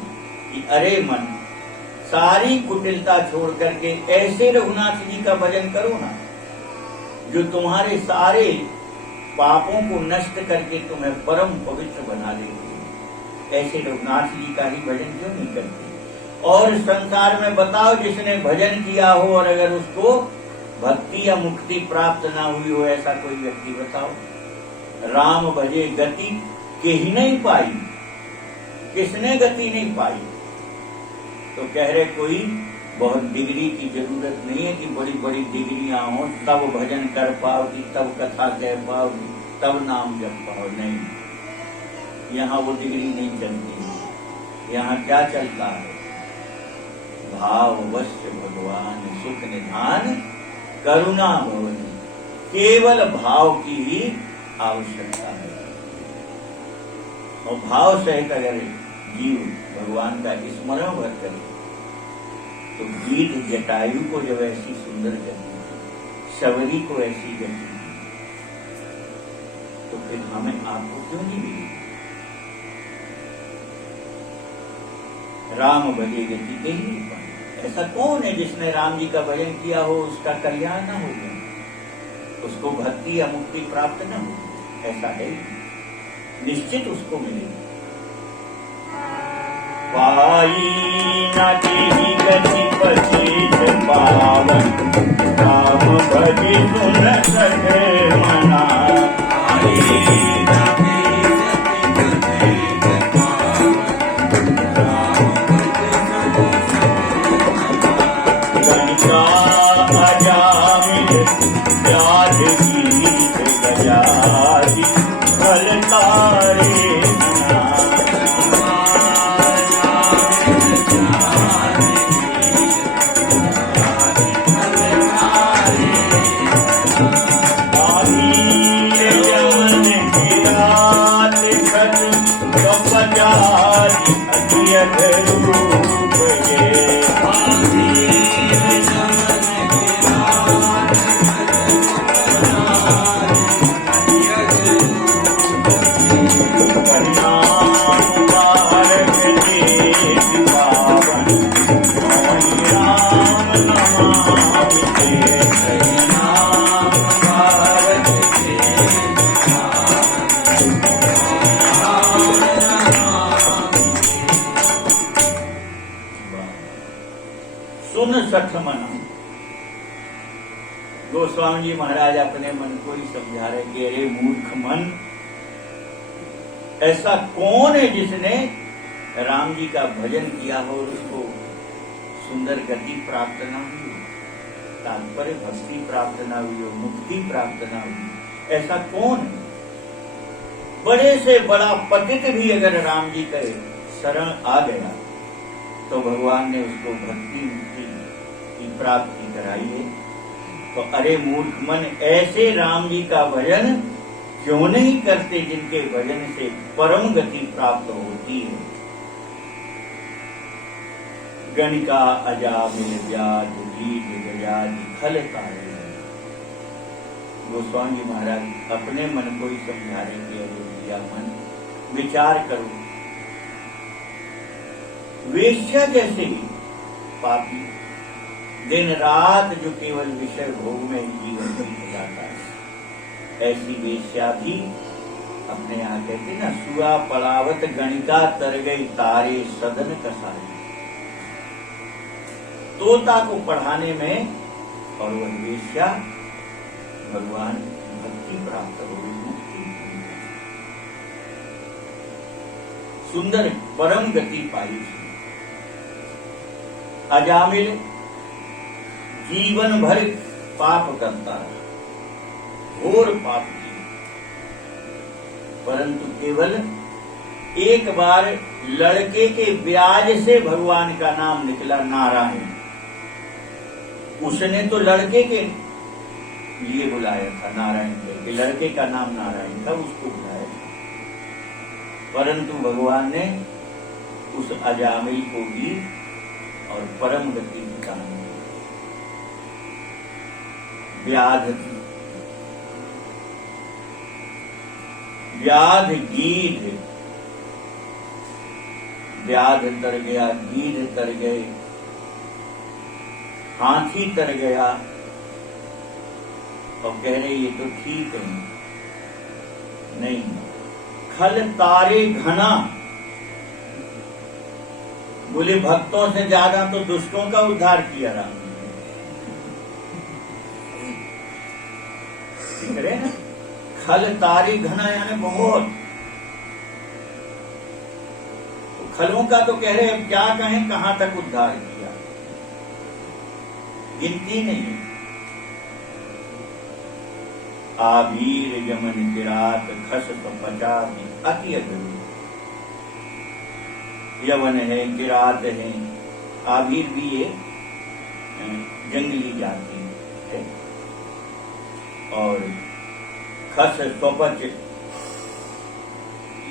कि अरे मन, सारी कुटिलता छोड़ करके ऐसे रघुनाथ जी का भजन करो ना, जो तुम्हारे सारे पापों को नष्ट करके तुम्हें परम पवित्र बना देंगे। ऐसे रघुनाथ जी का ही भजन क्यों नहीं करते? और संसार में बताओ जिसने भजन किया हो और अगर उसको भक्ति या मुक्ति प्राप्त ना हुई हो, ऐसा कोई व्यक्ति बताओ। राम भजे गति के ही नहीं पाई, किसने गति नहीं पाई? तो कह रहे कोई बहुत डिग्री की जरूरत नहीं है कि बड़ी बड़ी डिग्रियां हो तब भजन कर पाओगी, तब कथा कह पाओगी, तब नाम जप पाओ। नहीं, यहाँ वो डिग्री नहीं चलती। यहाँ क्या चलता है? भाव वश्य भगवान सुख निधान करुणा भवन। केवल भाव की ही आवश्यकता है, और भाव सहित अगर जीव भगवान का स्मरण भर करे तो गीत जटायु को जब ऐसी सुंदर गति, शबरी को ऐसी गति, तो फिर हमें आपको क्यों नहीं मिली? राम भजे गति के ही नहीं पाए। ऐसा कौन है जिसने राम जी का भजन किया हो उसका कल्याण न हो गया, उसको भक्ति या मुक्ति प्राप्त न हो? ऐसा है, निश्चित उसको मिलेगी। पाई न तेरी गति पछेत पावन, राम भजी सुन सके मना। गणिका अजामिल व्याध गीत गजादि फल तारे सठ मना। गोस्वामी जी महाराज अपने मन को ही समझा रहे कि अरे मूर्ख मन, ऐसा कौन है जिसने राम जी का भजन किया हो और उसको सुंदर गति प्राप्त ना हुई, तात्पर्य भक्ति प्राप्त ना हुई हो, मुक्ति प्राप्त ना हुई, ऐसा कौन है? बड़े से बड़ा पतित भी अगर राम जी के शरण आ गया तो भगवान ने उसको भक्ति मुक्ति की प्राप्ति कराई है। तो अरे मूर्ख मन, ऐसे राम जी का भजन क्यों नहीं करते जिनके भजन से परम गति प्राप्त होती है। गणिका अजामिल व्याध गीत गजादि फल तारे। गोस्वामी जी महाराज अपने मन को ही समझा रहे कि अरे दिया मन, विचार करो, वेश्या जैसे ही पापी दिन रात जो केवल विषय भोग में जीवन बीत जाता है, ऐसी वेश्या भी अपने यहाँ कहते ना, सुआ पड़ावत गणिका तर गई तारे सदन कसाई। तोता को पढ़ाने में और वह वेश्या भगवान भक्ति प्राप्त हो गई, मुक्ति, सुंदर परम गति पाई। अजामिल जीवन भर पाप करता है, घोर पाप की, परंतु केवल एक बार लड़के के ब्याज से भगवान का नाम निकला नारायण। उसने तो लड़के के लिए बुलाया था नारायण करके, लड़के का नाम नारायण था, उसको बुलाया था, परंतु भगवान ने उस अजामिल को भी और परम गति प्रदान की। व्याध व्याध गीध, व्याध तर गया, गीध तर गए, हाथी तर गया, और कह रहे ये तो ठीक है, नहीं, खल तारे घना। बोले भक्तों से ज्यादा तो दुष्टों का उद्धार किया राम ने। ना, खल तारे घना यानी बहुत, तो खलों का तो कह रहे अब क्या कहें, कहां तक उद्धार किया, गिनती नहीं। आभीर यमन किरात खस पचा अति अधूर। यवन है, किरात है, आभीर भी ये जंगली जाति है, और खस स्वपच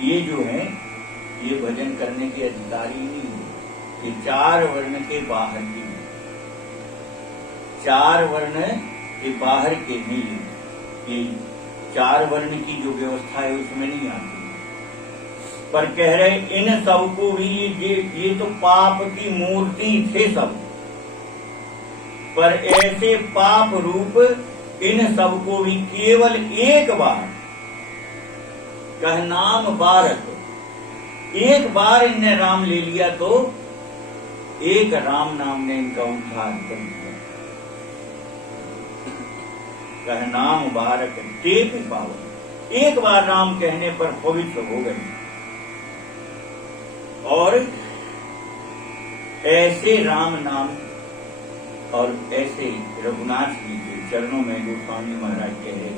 ये जो है ये भजन करने के अधिकारी नहीं है, ये चार वर्ण के बाहर की, चार वर्ण के बाहर के नहीं, ये चार वर्ण की जो व्यवस्था है उसमें नहीं आती। पर कह रहे इन सब को भी ये तो पाप की मूर्ति थे सब, पर ऐसे पाप रूप इन सब को भी केवल एक बार कह नाम बारक, एक बार इनने राम ले लिया तो एक राम नाम ने इनका उद्धार कर दिया। कह नाम बारक ते भी पावन। एक बार नाम कहने पर पवित्र हो गए। और ऐसे राम नाम और ऐसे रघुनाथ जी के चरणों में गोस्वामी महाराज कहे,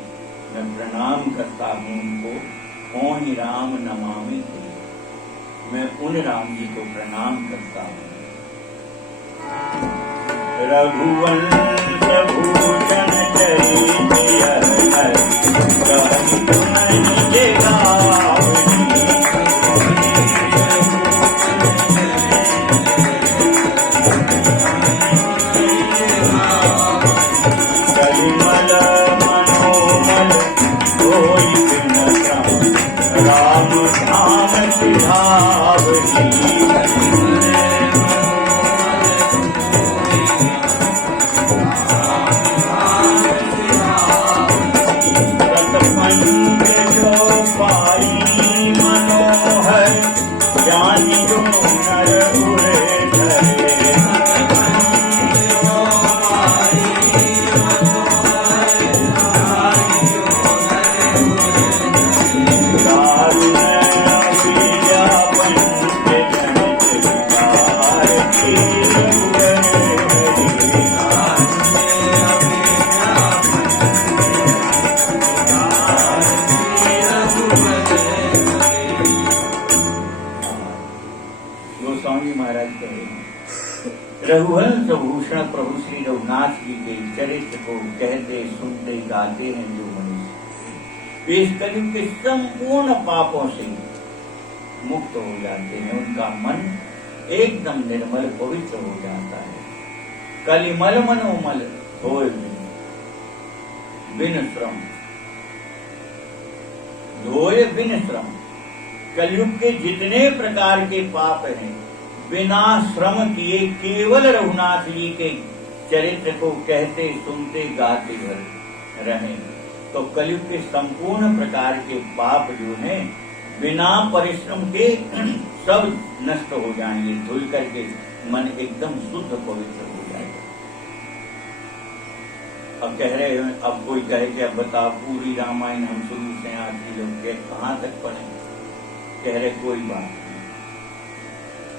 मैं प्रणाम करता हूं उनको, ओहि राम नमामि ते, मैं उन राम जी को प्रणाम करता हूं। रघुवंश भूषण चरित हर कहहि तुमहि गावहि। कलिमल मनोमल होई बिन राम धाम सिधावहि। रघुवंश भूषण प्रभु श्री रघुनाथ जी के चरित्र को कहते सुनते गाते हैं जो मनुष्य, वे इस कलयुग के संपूर्ण पापों से मुक्त हो जाते हैं। उनका मन एकदम निर्मल पवित्र हो जाता है। कलिमल मनोमल होए बिन श्रम, धोए बिन श्रम। कलयुग के जितने प्रकार के पाप हैं, बिना श्रम किए केवल रघुनाथ जी के चरित्र को कहते सुनते गाते रहें तो कलयुग के संपूर्ण प्रकार के पाप जो हैं बिना परिश्रम के सब नष्ट हो जाएंगे, धुल करके मन एकदम शुद्ध पवित्र हो जाएगा। अब कह रहे हैं, अब कोई कहे कि अब बताओ पूरी रामायण हम शुरू से आखिरी लोग के कहां तक पढ़े? कह रहे कोई बात नहीं।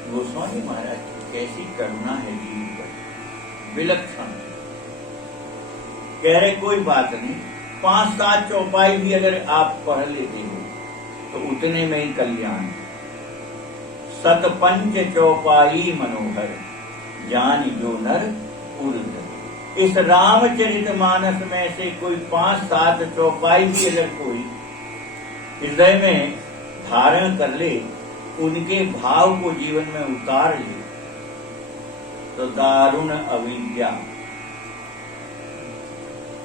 गोस्वामी महाराज की कैसी करुणा है जीव पर, विलक्षण। कह रहे कोई बात नहीं, 5-7 चौपाई भी अगर आप पढ़ लेते हो तो उतने में ही कल्याण। सतपंच चौपाई मनोहर जान जो नर उर्ध। इस रामचरित मानस में से कोई 5-7 चौपाई भी अगर कोई हृदय में धारण कर ले, उनके भाव को जीवन में उतार ले, तो दारुण अविद्या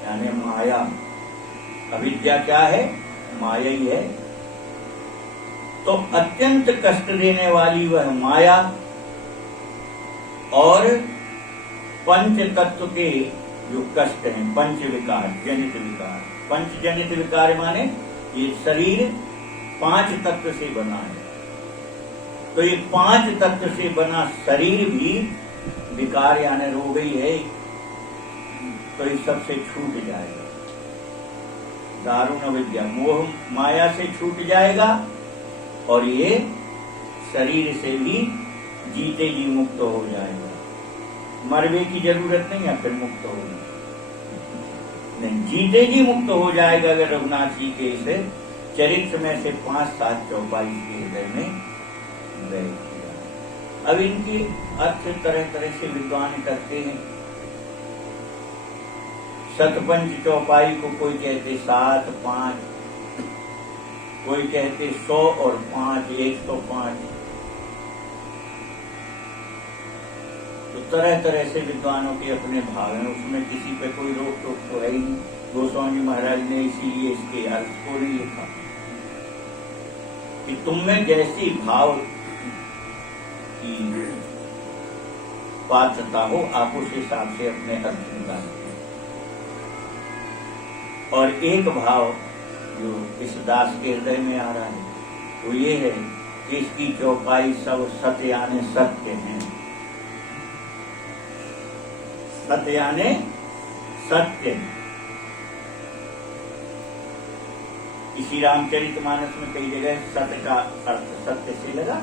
यानी माया, अविद्या क्या है? माया ही है। तो अत्यंत कष्ट देने वाली वह माया और पंच तत्व के जो कष्ट हैं, पंच विकार जनित विकार। पंच जनित विकार माने ये शरीर 5 तत्व से बना है, तो ये 5 तत्व से बना शरीर भी विकार यानी रोग ही है, तो इस सबसे छूट जाएगा। दारुण अविद्या मोह माया से छूट जाएगा और ये शरीर से भी जीते जी मुक्त हो जाएगा। मरने की जरूरत नहीं है, फिर मुक्त होगा नहीं, जीते जी मुक्त हो जाएगा अगर रघुनाथ जी के इस चरित्र में से 5-7 चौपाई के हृदय में गए। अब इनकी अर्थ तरह तरह से विद्वान करते हैं। शतपंच चौपाई को कोई कहते 7, 5, कोई कहते 100 और 5, 105। तो तरह तरह से विद्वानों के अपने भाव हैं, उसमें किसी पे कोई रोक टोक तो है ही नहीं। गोस्वामी महाराज ने इसीलिए इसके अर्थ को नहीं लिखा कि तुम में जैसी भाव की पात्रता हो, आप उस हिसाब से अपने अर्थ निकालते हैं। और एक भाव जो इस दास के हृदय में आ रहा है वो ये है कि इसकी चौपाई सब सत्य यानी सत्य है। सत्य यानी सत्य, इसी रामचरितमानस में कई जगह सत्य का अर्थ सत्य से लगा।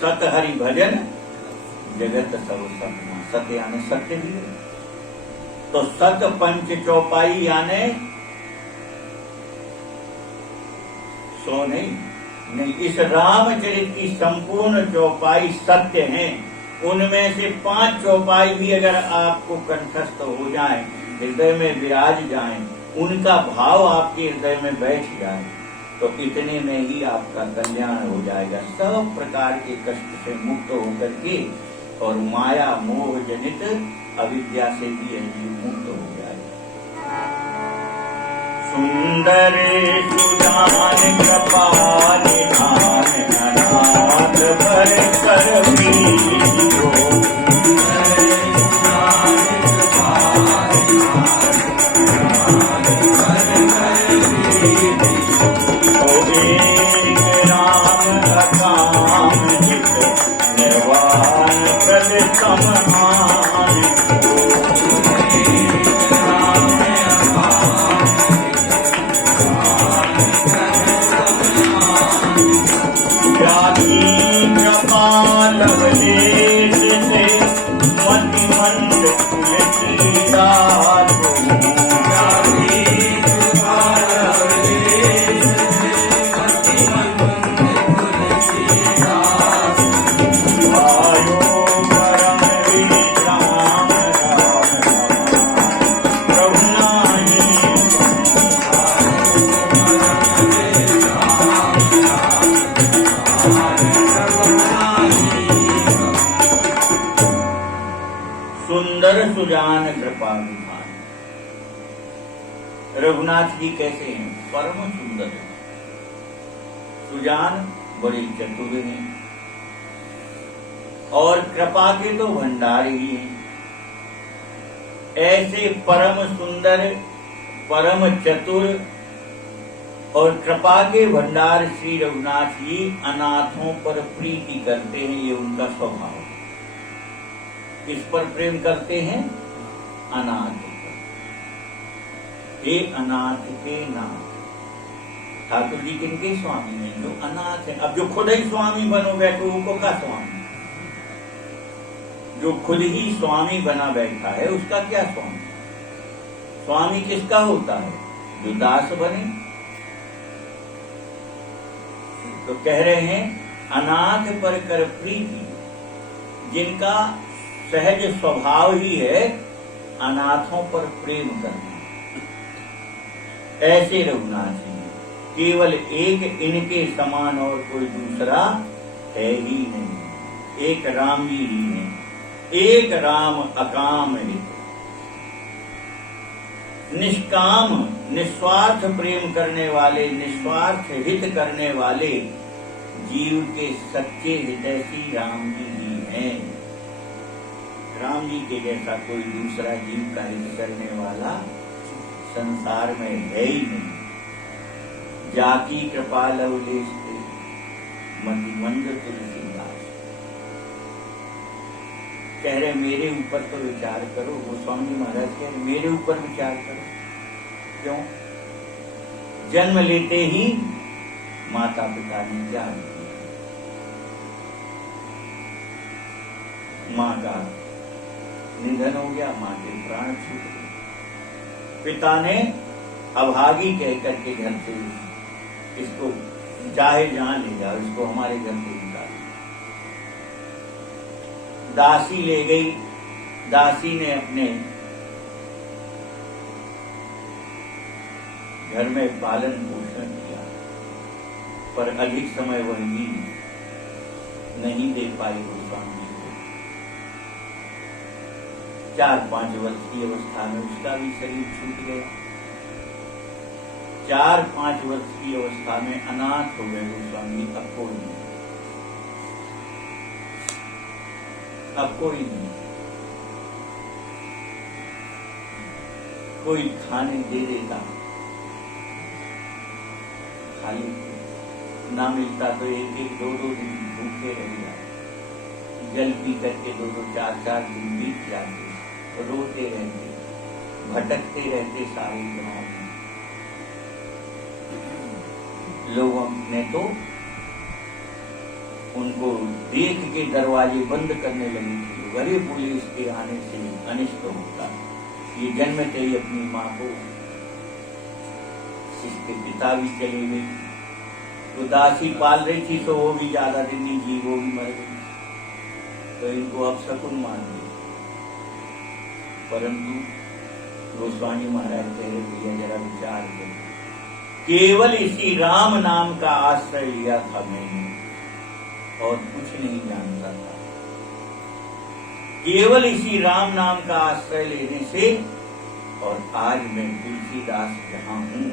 सत हरि भजन जगत सब सपना, सत्य यानी सत्य भी है। तो सत पंच चौपाई यानी सो नहीं, इस रामचरित की संपूर्ण चौपाई सत्य है। उनमें से 5 चौपाई भी अगर आपको कंठस्थ हो जाए, हृदय में विराज जाए, उनका भाव आपके हृदय में बैठ जाए, तो इतने में ही आपका कल्याण हो जाएगा। सब प्रकार के कष्ट से मुक्त होकर के और माया मोह जनित अविद्या से भी मुक्त हो जाएगा। सुंदर सुजान कृपाल निधान अनाथ भर कर मीरो, सुजान कृपा विधान। रघुनाथ जी कैसे हैं? परम सुंदर है। सुजान बड़े चतुर हैं और कृपा के तो भंडार ही हैं। ऐसे परम सुंदर, परम चतुर और कृपा के भंडार श्री रघुनाथ जी अनाथों पर प्रीति करते हैं, ये उनका स्वभाव। किस पर प्रेम करते हैं? अनाथ पर। हे अनाथ के नाथ। ठाकुर जी किनके स्वामी हैं? जो अनाथ है। अब जो खुद ही स्वामी बनो बैठो, वो का स्वामी? जो खुद ही स्वामी बना बैठा है, उसका क्या स्वामी? स्वामी किसका होता है? जो दास बने। तो कह रहे हैं अनाथ पर कर प्रीति, जिनका सहज स्वभाव ही है अनाथों पर प्रेम करना। ऐसे रघुनाथ जी केवल एक इनके समान और कोई दूसरा है ही नहीं। एक राम जी ही है। एक राम अकाम हित, निष्काम निस्वार्थ प्रेम करने वाले, निस्वार्थ हित करने वाले जीव के सच्चे हितैषी राम जी ही हैं। राम जी के जैसा कोई दूसरा जीव का हित करने वाला संसार में है ही नहीं। जाकी कृपा लवलेश थे मति मंद तुलसीदास। कह रहे मेरे ऊपर तो विचार करो। गोस्वामी महाराज कह रहे मेरे ऊपर विचार करो। क्यों? जन्म लेते ही माता पिता ने क्या किया? माँ का निधन हो गया, माँ के प्राण छूट गए। पिता ने अभागी कहकर के घर से इसको चाहे जहां ले जाओ, इसको हमारे घर से निकाल। दासी ले गई। दासी ने अपने घर में पालन पोषण किया, पर अधिक समय वह भी नहीं दे पाई गोस्वामी जी को। 4-5 वर्ष की अवस्था में उसका भी शरीर छूट गया। 4-5 वर्ष की अवस्था में अनाथ हो गए गोस्वामी। अब कोई नहीं, अब कोई नहीं। कोई खाने दे देता, खाली ना मिलता तो 1-1, 2-2 दिन भूखे रह जाते। जल पी करके 2-2, 4-4 दिन बीत जाते। रोते रहते, भटकते रहते सारे गांव में। लोगों ने तो उनको देख के दरवाजे बंद करने लगे थे। अरे बोले इसके आने से अनिष्ट होता, ये जन्मते ही अपनी माँ को, इसके पिता भी चले गए, तो दासी पाल रही थी तो वो भी ज्यादा दिन नहीं जी, वो भी मर गई, तो इनको अब शकुन मान लिया। परंतु गोस्वामी महाराज कह रहे भैया जरा विचार करो, केवल इसी राम नाम का आश्रय लिया था मैंने और कुछ नहीं जानता था। केवल इसी राम नाम का आश्रय लेने से, और आज मैं तुलसीदास जहां हूं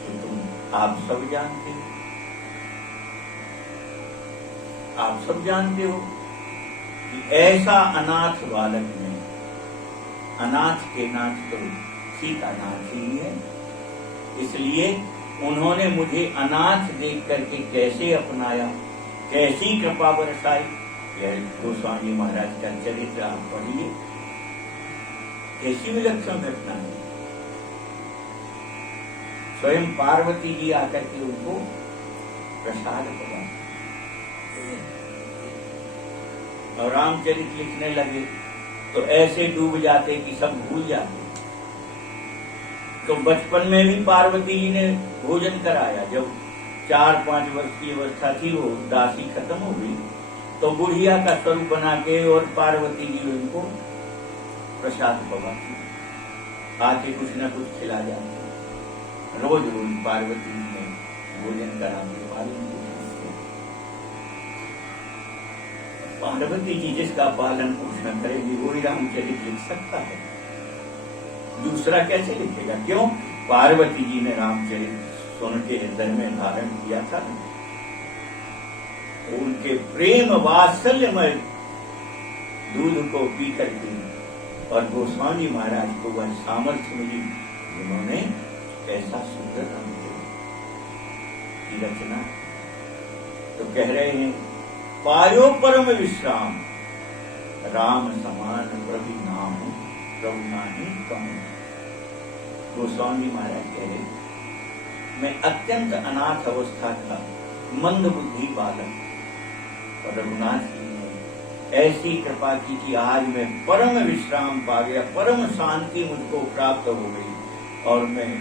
तो तुम आप सब जानते हो, आप सब जानते हो कि ऐसा अनाथ बालक में, अनाथ के नाथ तो सीता नाथ ही है, इसलिए उन्होंने मुझे अनाथ देख करके कैसे अपनाया, कैसी कृपा बरसाई। यह गोस्वामी महाराज का चरित्र आप पढ़िए, कैसी विलक्षण घटना है। स्वयं पार्वती जी आकर के उनको प्रसाद प्रदान, और रामचरित लिखने लगे तो ऐसे डूब जाते कि सब भूल जाते। तो बचपन में भी पार्वती जी ने भोजन कराया, जब 4-5 वर्ष की अवस्था थी, वो दासी खत्म हो गई तो बुढ़िया का स्वरूप बना के और पार्वती जी उनको प्रसाद पवाती, आके कुछ न कुछ खिला जाते। रोज रोज पार्वती जी ने भोजन कराते, पार्वती जी जिसका पालन पोषण करेगी वही रामचरित लिख सकता है, दूसरा कैसे लिखेगा? क्यों? पार्वती जी ने रामचरित सुन के हृदय में धारण किया था, उनके प्रेम वात्सल्यमय दूध को पी करके, और गोस्वामी महाराज को वह सामर्थ्य मिली जिन्होंने ऐसा सुंदर रामचरित की रचना। तो कह रहे हैं पायो परम विश्राम, राम समान प्रभु नाम, प्रभु नाही कहूं। गोस्वामी महाराज कह रहे मैं अत्यंत अनाथ अवस्था का मंद बुद्धि बालक, और रघुनाथ जी ने ऐसी कृपा की कि आज मैं परम विश्राम पा गया, परम शांति मुझको प्राप्त हो गई, और मैं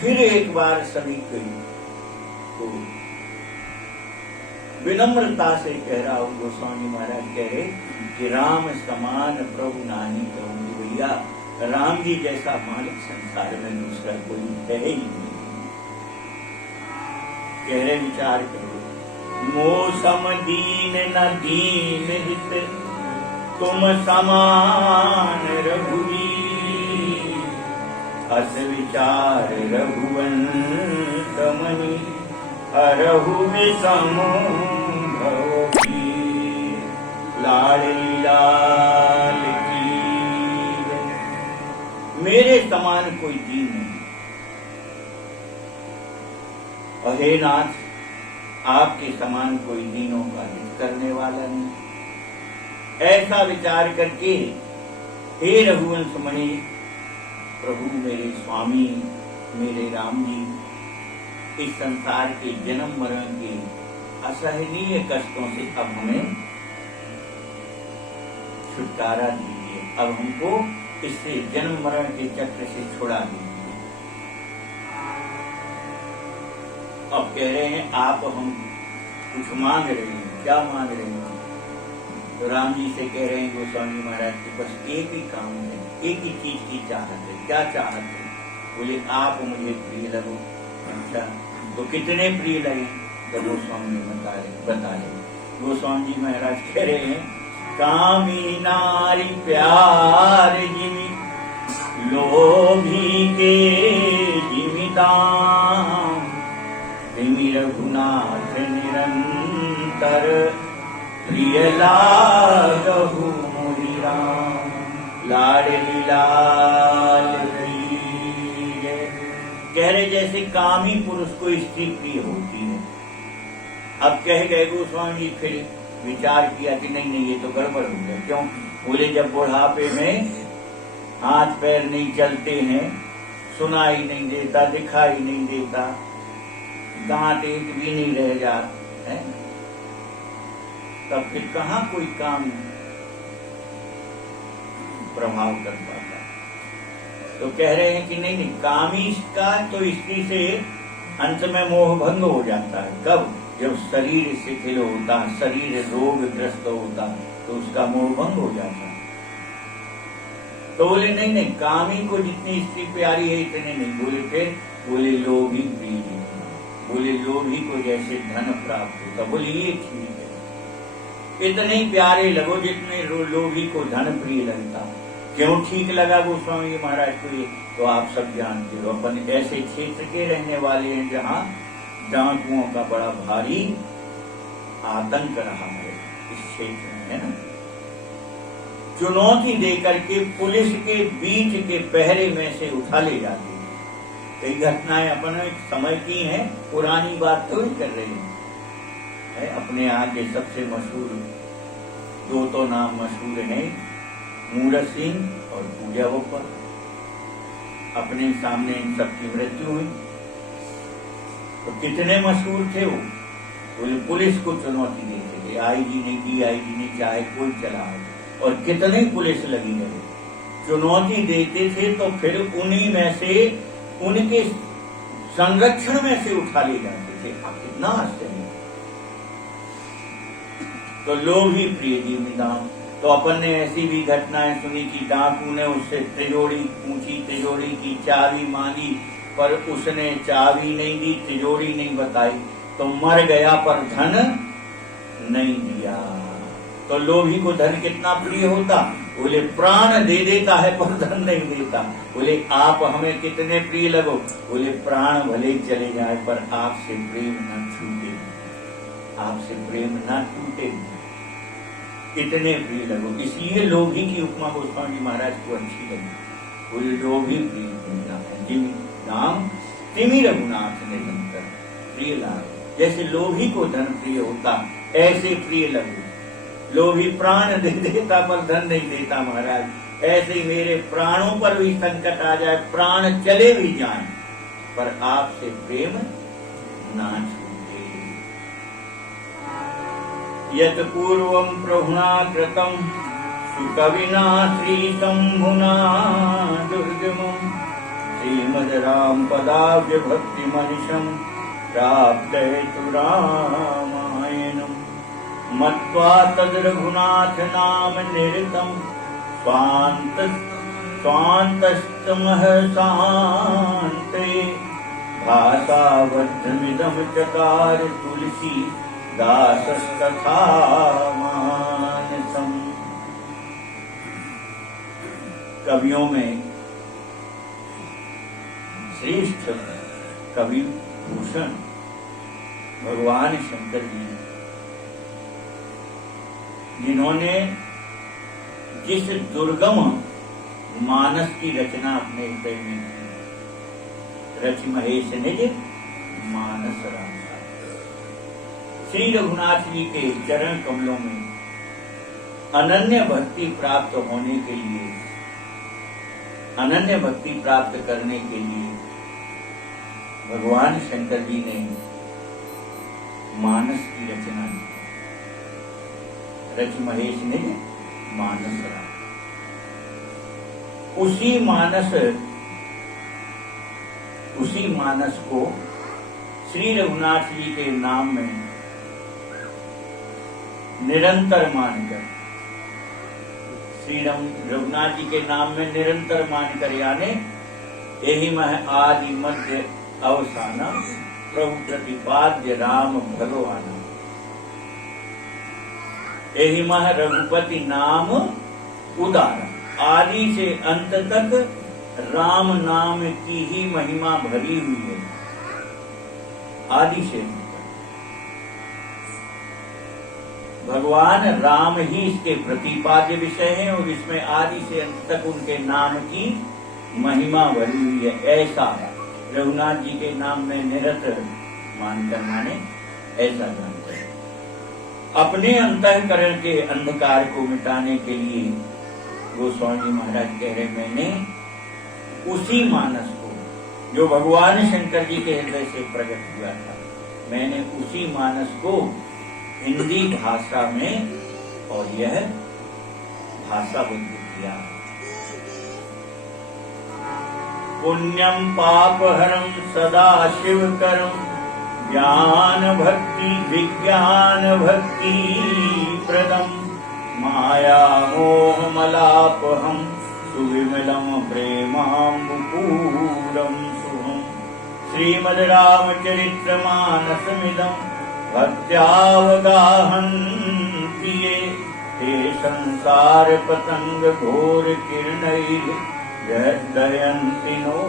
फिर एक बार सभी को विनम्रता से कह रहा हूं। गोस्वामी महाराज कह रहे कि राम समान प्रभु नानी कहूंगी, भैया राम जी जैसा मालिक संसार में दूसरा कोई है ही नहीं। कह रहे विचार करो, मौसम दीन न दीन हित, तुम समान रघुवीर, अस विचार रघुवंश मणि, अरहु विषम लाडली लाल की। मेरे समान कोई दीन नहीं, और हे नाथ आपके समान कोई दीनों का हित करने वाला नहीं। ऐसा विचार करके हे रघुवंश मणि, प्रभु मेरे स्वामी मेरे राम जी, इस संसार के जन्म मरण के असहनीय कष्टों से अब हमें छुटकारा दीजिए, अब हमको इससे जन्म मरण के चक्र से छुड़ा दीजिए। अब कह रहे हैं आप हम कुछ मांग रहे हैं, क्या मांग रहे हैं? तो राम जी से कह रहे हैं गोस्वामी महाराज के बस एक ही काम है, एक ही चीज की चाहत है। क्या चाहत है? बोले आप मुझे प्रिय लगो। अच्छा तो कितने प्रिय लगे? तो गोस्वामी बता रहे। गोस्वामी जी महाराज कह रहे हैं कामी नारी प्यार जिमी, लोभी के जिमी दाम, तिमि रघुनाथ निरंतर, प्रिय लागहु मोहि राम, लाडली लाल की जय। कह रहे जैसे कामी पुरुष को स्त्री प्रिय होती है। अब कह गए गोस्वामी, फिर विचार किया कि नहीं नहीं ये तो गड़बड़ हो गया। क्यों? बोले जब बुढ़ापे में हाथ पैर नहीं चलते हैं, सुनाई नहीं देता, दिखाई नहीं देता, दांत एक भी नहीं रह जाते हैं, तब फिर कहाँ कोई काम प्रभाव कर पाता। तो कह रहे हैं कि नहीं नहीं, कामी का तो स्त्री से अंत में मोह भंग हो जाता है। कब? जब शरीर शिथिल होता, शरीर रोगग्रस्त होता, तो उसका मोह भंग हो जाता है। तो बोले नहीं नहीं, कामी को जितनी स्त्री प्यारी है इतने नहीं। बोले फिर? बोले लोभी प्रिय जितना। बोले लोभी को जैसे धन प्राप्त होता। बोले ये ठीक है, इतने ही प्यारे लगो जितने लोभी को धन प्रिय लगता। क्यों ठीक लगा गोस्वामी महाराज को ये? तो आप सब जानते हो, अपन ऐसे क्षेत्र के रहने वाले हैं जहाँ डाकुओं का बड़ा भारी आतंक रहा है इस क्षेत्र में, है ना। चुनौती देकर के पुलिस के बीच के पहरे में से उठा ले जाते हैं। कई घटनाएं अपन समय की हैं, पुरानी बात तो ही कर रहे हैं। अपने यहाँ के सबसे मशहूर दो तो नाम मशहूर हैं, मूरत सिंह और पूजा बप्पा। अपने सामने इन सबकी मृत्यु हुई। तो कितने मशहूर थे वो? बोले पुलिस को चुनौती देते थे, आईजी ने, डीआईजी ने, चाहे कोई चला है, और कितने पुलिस लगी रहे, चुनौती देते थे। तो फिर उन्हीं में से, उनके संरक्षण में से उठा ले जाते थे। कितना आश्चर्य। तो लोभी प्रिय जीविता। तो अपन ने ऐसी भी घटनाएं सुनी कि डाकू ने उससे तिजोरी पूछी, तिजोरी की चाबी मांगी, पर उसने चाबी नहीं दी, तिजोरी नहीं बताई, तो मर गया पर धन नहीं दिया। तो लोभी को धन कितना प्रिय होता? बोले प्राण दे देता है पर धन नहीं देता। बोले आप हमें कितने प्रिय लगो? बोले प्राण भले चले जाए पर आपसे प्रेम न छूटे, आपसे प्रेम न टूटे, इतने प्रिय लगो। इसलिए लोभी की उपमा गोस्वामी महाराज को अच्छी लगी। बोले लोभी प्रिय जिन नाम तिमि रघुनाथ निरंतर प्रिय लाभ। जैसे लोभी को धन प्रिय होता, ऐसे प्रिय लगो। लोभी प्राण दे देता पर धन नहीं देता महाराज। ऐसे ही मेरे प्राणों पर भी संकट आ जाए, प्राण चले भी जाएं, पर आपसे प्रेम ना छूटे। यत पूर्वं प्रभुना कृतं सुकविना श्री शंभुना दुर्गमं श्रीमद् राम पदाब्ज भक्ति मनिषं प्राप्ते तु रामायणम् मत्वा तद् रघुनाथ नाम निरतं स्वान्तस्तमः शान्ते भाषावद्धमिदं चकार तुलसी दासस्तथा मानसम्। कवियों में श्रेष्ठ कवि भूषण भगवान शंकर जी, जिन्होंने जिस दुर्गम मानस की रचना अपने हृदय में की, रचि महेश निज मानस राम। श्री रघुनाथ जी के चरण कमलों में अनन्य भक्ति प्राप्त होने के लिए, अनन्य भक्ति प्राप्त करने के लिए भगवान शंकर जी ने मानस की रचना की। रचि महेश निज मानस राम। उसी मानस को श्री रघुनाथ जी के नाम में निरंतर मानकर, श्री रघुनाथ जी के नाम में निरंतर मानकर, यानी यही मह आदि मध्य अवसाना प्रभु प्रतिपाद्य राम भगवाना। यही मह रघुपति नाम उदारा। आदि से अंत तक राम नाम की ही महिमा भरी हुई है। आदि से भगवान राम ही इसके प्रतिपाद्य विषय हैं और इसमें आदि से अंत तक उनके नाम की महिमा भरी हुई है। ऐसा रघुनाथ जी के नाम में निरत मानकर, माने ऐसा जानते हैं। अपने अंतःकरण के अंधकार को मिटाने के लिए गोस्वामी महाराज कह रहे, मैंने उसी मानस को जो भगवान शंकर जी के हृदय से प्रकट हुआ था, मैंने उसी मानस को हिंदी भाषा में और यह भाषाबद्ध किया। पुण्यम पापहरम सदा शिवकरम ज्ञान भक्ति विज्ञान भक्ति प्रदम माया मोह मलापहम सुविमलम प्रेमाम्बुपूरम शुभम। श्रीमद् रामचरित्र मानसमिदं भक्त्यावगाहन्ति ये ते संसार पतंग घोर किरणैः दयन्ति नो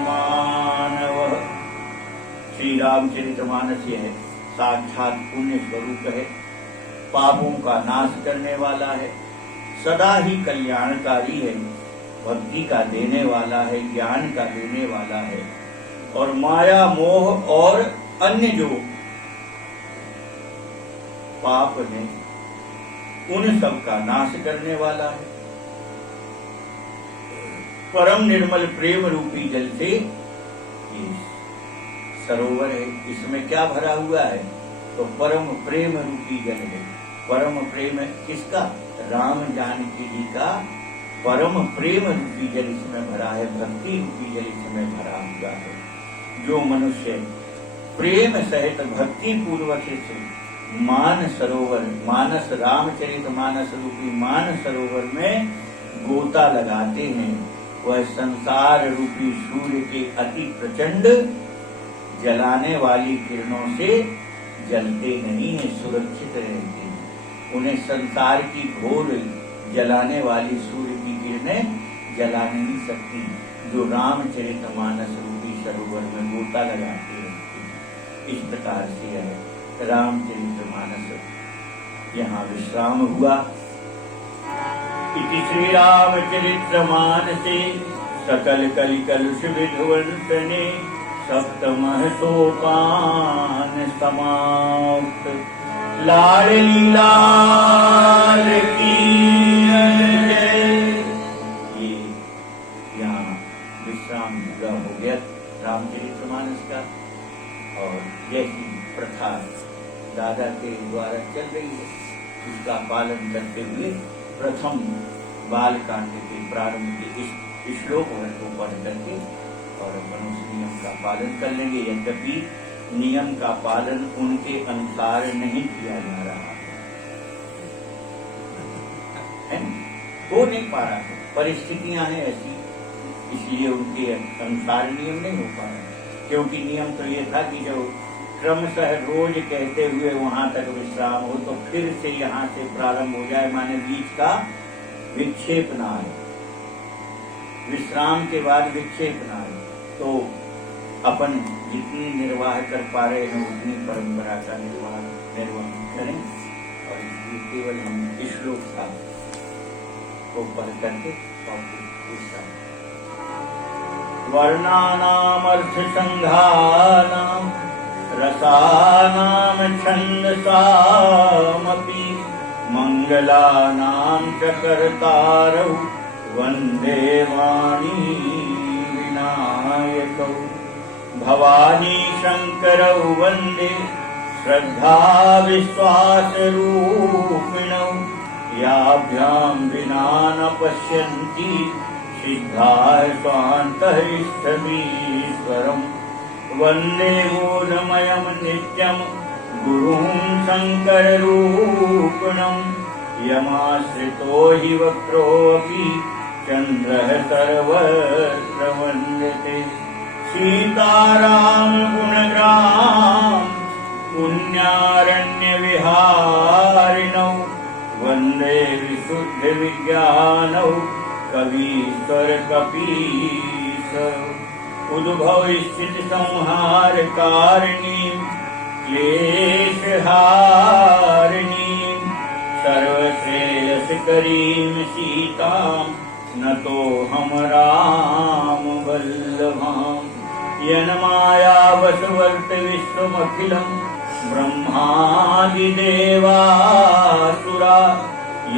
मानवः। श्री रामचरितमानस यह साक्षात पुण्य स्वरूप है, पापों का नाश करने वाला है, सदा ही कल्याणकारी है, भक्ति का देने वाला है, ज्ञान का देने वाला है और माया मोह और अन्य जो पाप है उन सब का नाश करने वाला है। परम निर्मल प्रेम रूपी जल से ये सरोवर है, इसमें क्या भरा हुआ है? तो परम प्रेम रूपी जल है। परम प्रेम किसका? राम जानकी जी का परम प्रेम रूपी जल इसमें भरा है, भक्ति रूपी जल इसमें भरा हुआ है। जो मनुष्य प्रेम सहित भक्ति पूर्वक इस मान सरोवर मानस रामचरित मानस रूपी मान सरोवर में गोता लगाते हैं, वह संसार रूपी सूर्य के अति प्रचंड जलाने वाली किरणों से जलते नहीं है, सुरक्षित रहते हैं। उन्हें संसार की घोर जलाने वाली सूर्य की किरणें जला नहीं सकती, जो रामचरितमानस रूपी सरोवर में गोता लगाते हैं। इस प्रकार से है रामचरितमानस यहाँ विश्राम हुआ। इति श्री रामचरितमानसे सकल कलिकलुष विध्वंसने सप्तमः सोपान समाप्त। लाडली लाल की जय। ये यहाँ विश्राम पूरा हो गया रामचरितमानस का, और यही प्रथा दादा के द्वारा चल रही है, उसका पालन करते हुए प्रथम बाल कांड के प्रारंभ के इस श्लोक को पढ़ करके और मनुष्य नियम का पालन कर लेंगे। यद्यपि नियम का पालन उनके अनुसार नहीं किया जा रहा है, हो नहीं पा रहा है, परिस्थितियां हैं ऐसी, इसलिए उनके अनुसार नियम नहीं हो पा रहा। क्योंकि नियम तो ये था कि जो क्रमशः रोज कहते हुए वहां तक विश्राम हो, तो फिर से यहाँ से प्रारंभ हो जाए, माने बीच का विक्षेप न आए, विश्राम के बाद विक्षेप न आए। तो अपन जितनी निर्वाह कर पा रहे हैं उतनी परंपरा का निर्वाह करें, और इसलिए केवल हम श्लोक का को पढ़ करके विश्राम। वर्णानामर्थ संघानाम रसानाम छंदसामपि मंगलानाम च कर्तारौ वंदे वाणी विनायकौ। भवानी शंकरौ वंदे श्रद्धा विश्वास रूपिणौ। याभ्यां विना न पश्यन्ति सिद्धाः स्वान्तः इष्टमीश्वरम्। वंदे गुणमयं नित्यं गुरुं शंकररूपिणम्। यमाश्रितो हि वक्रोऽपि चन्द्रः सर्वत्र वन्द्यते। सीताराम गुणग्राम पुण्यारण्यविहारिणौ। वन्दे विशुद्ध विज्ञानौ कवीश्वर कपीश्वरौ। उद्भव स्थिति संहार कारिणी क्लेशहारिणी। सर्वश्रेयस्करीं सीतां नतो हम राम वल्लभाम्। यन्मायावशवर्त विश्वमखिलं ब्रह्मादिदेवासुरा।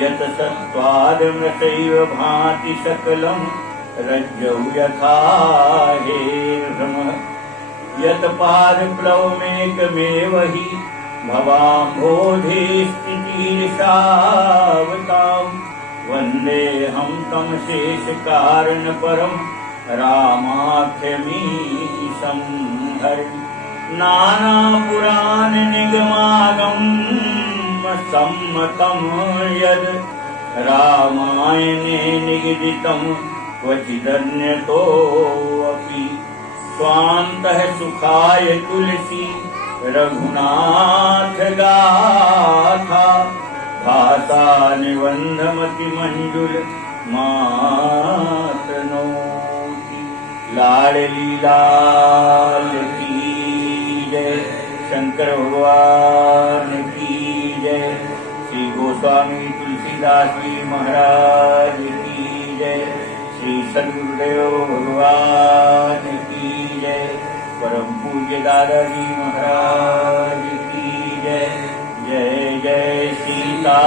यत् सत्त्वादमृतैव भाति सकलं रज्जौ यथा हेर्भमः। यत पाद प्लवमेकमेव हि भवाम्भोधे स्थितिर्षावताम् वन्देऽहं तं शेषकारणपरं रामाख्यमीशं हरिम् नानापुराणनिगमागम सम्मतं यद् रामायणे निगदितं क्वचिदन्यतोऽपि स्वान्तः सुखाय तुलसी रघुनाथ गाथा भाषा निबंधमति मंजुल मातनोति लाडली लाल की जय शंकर भगवान की जय श्री गोस्वामी तुलसीदास जी महाराज की जय श्री सद्गुरुदेव भगवान की जय परम पूज्य दादाजी महाराज की जय जय जय सीता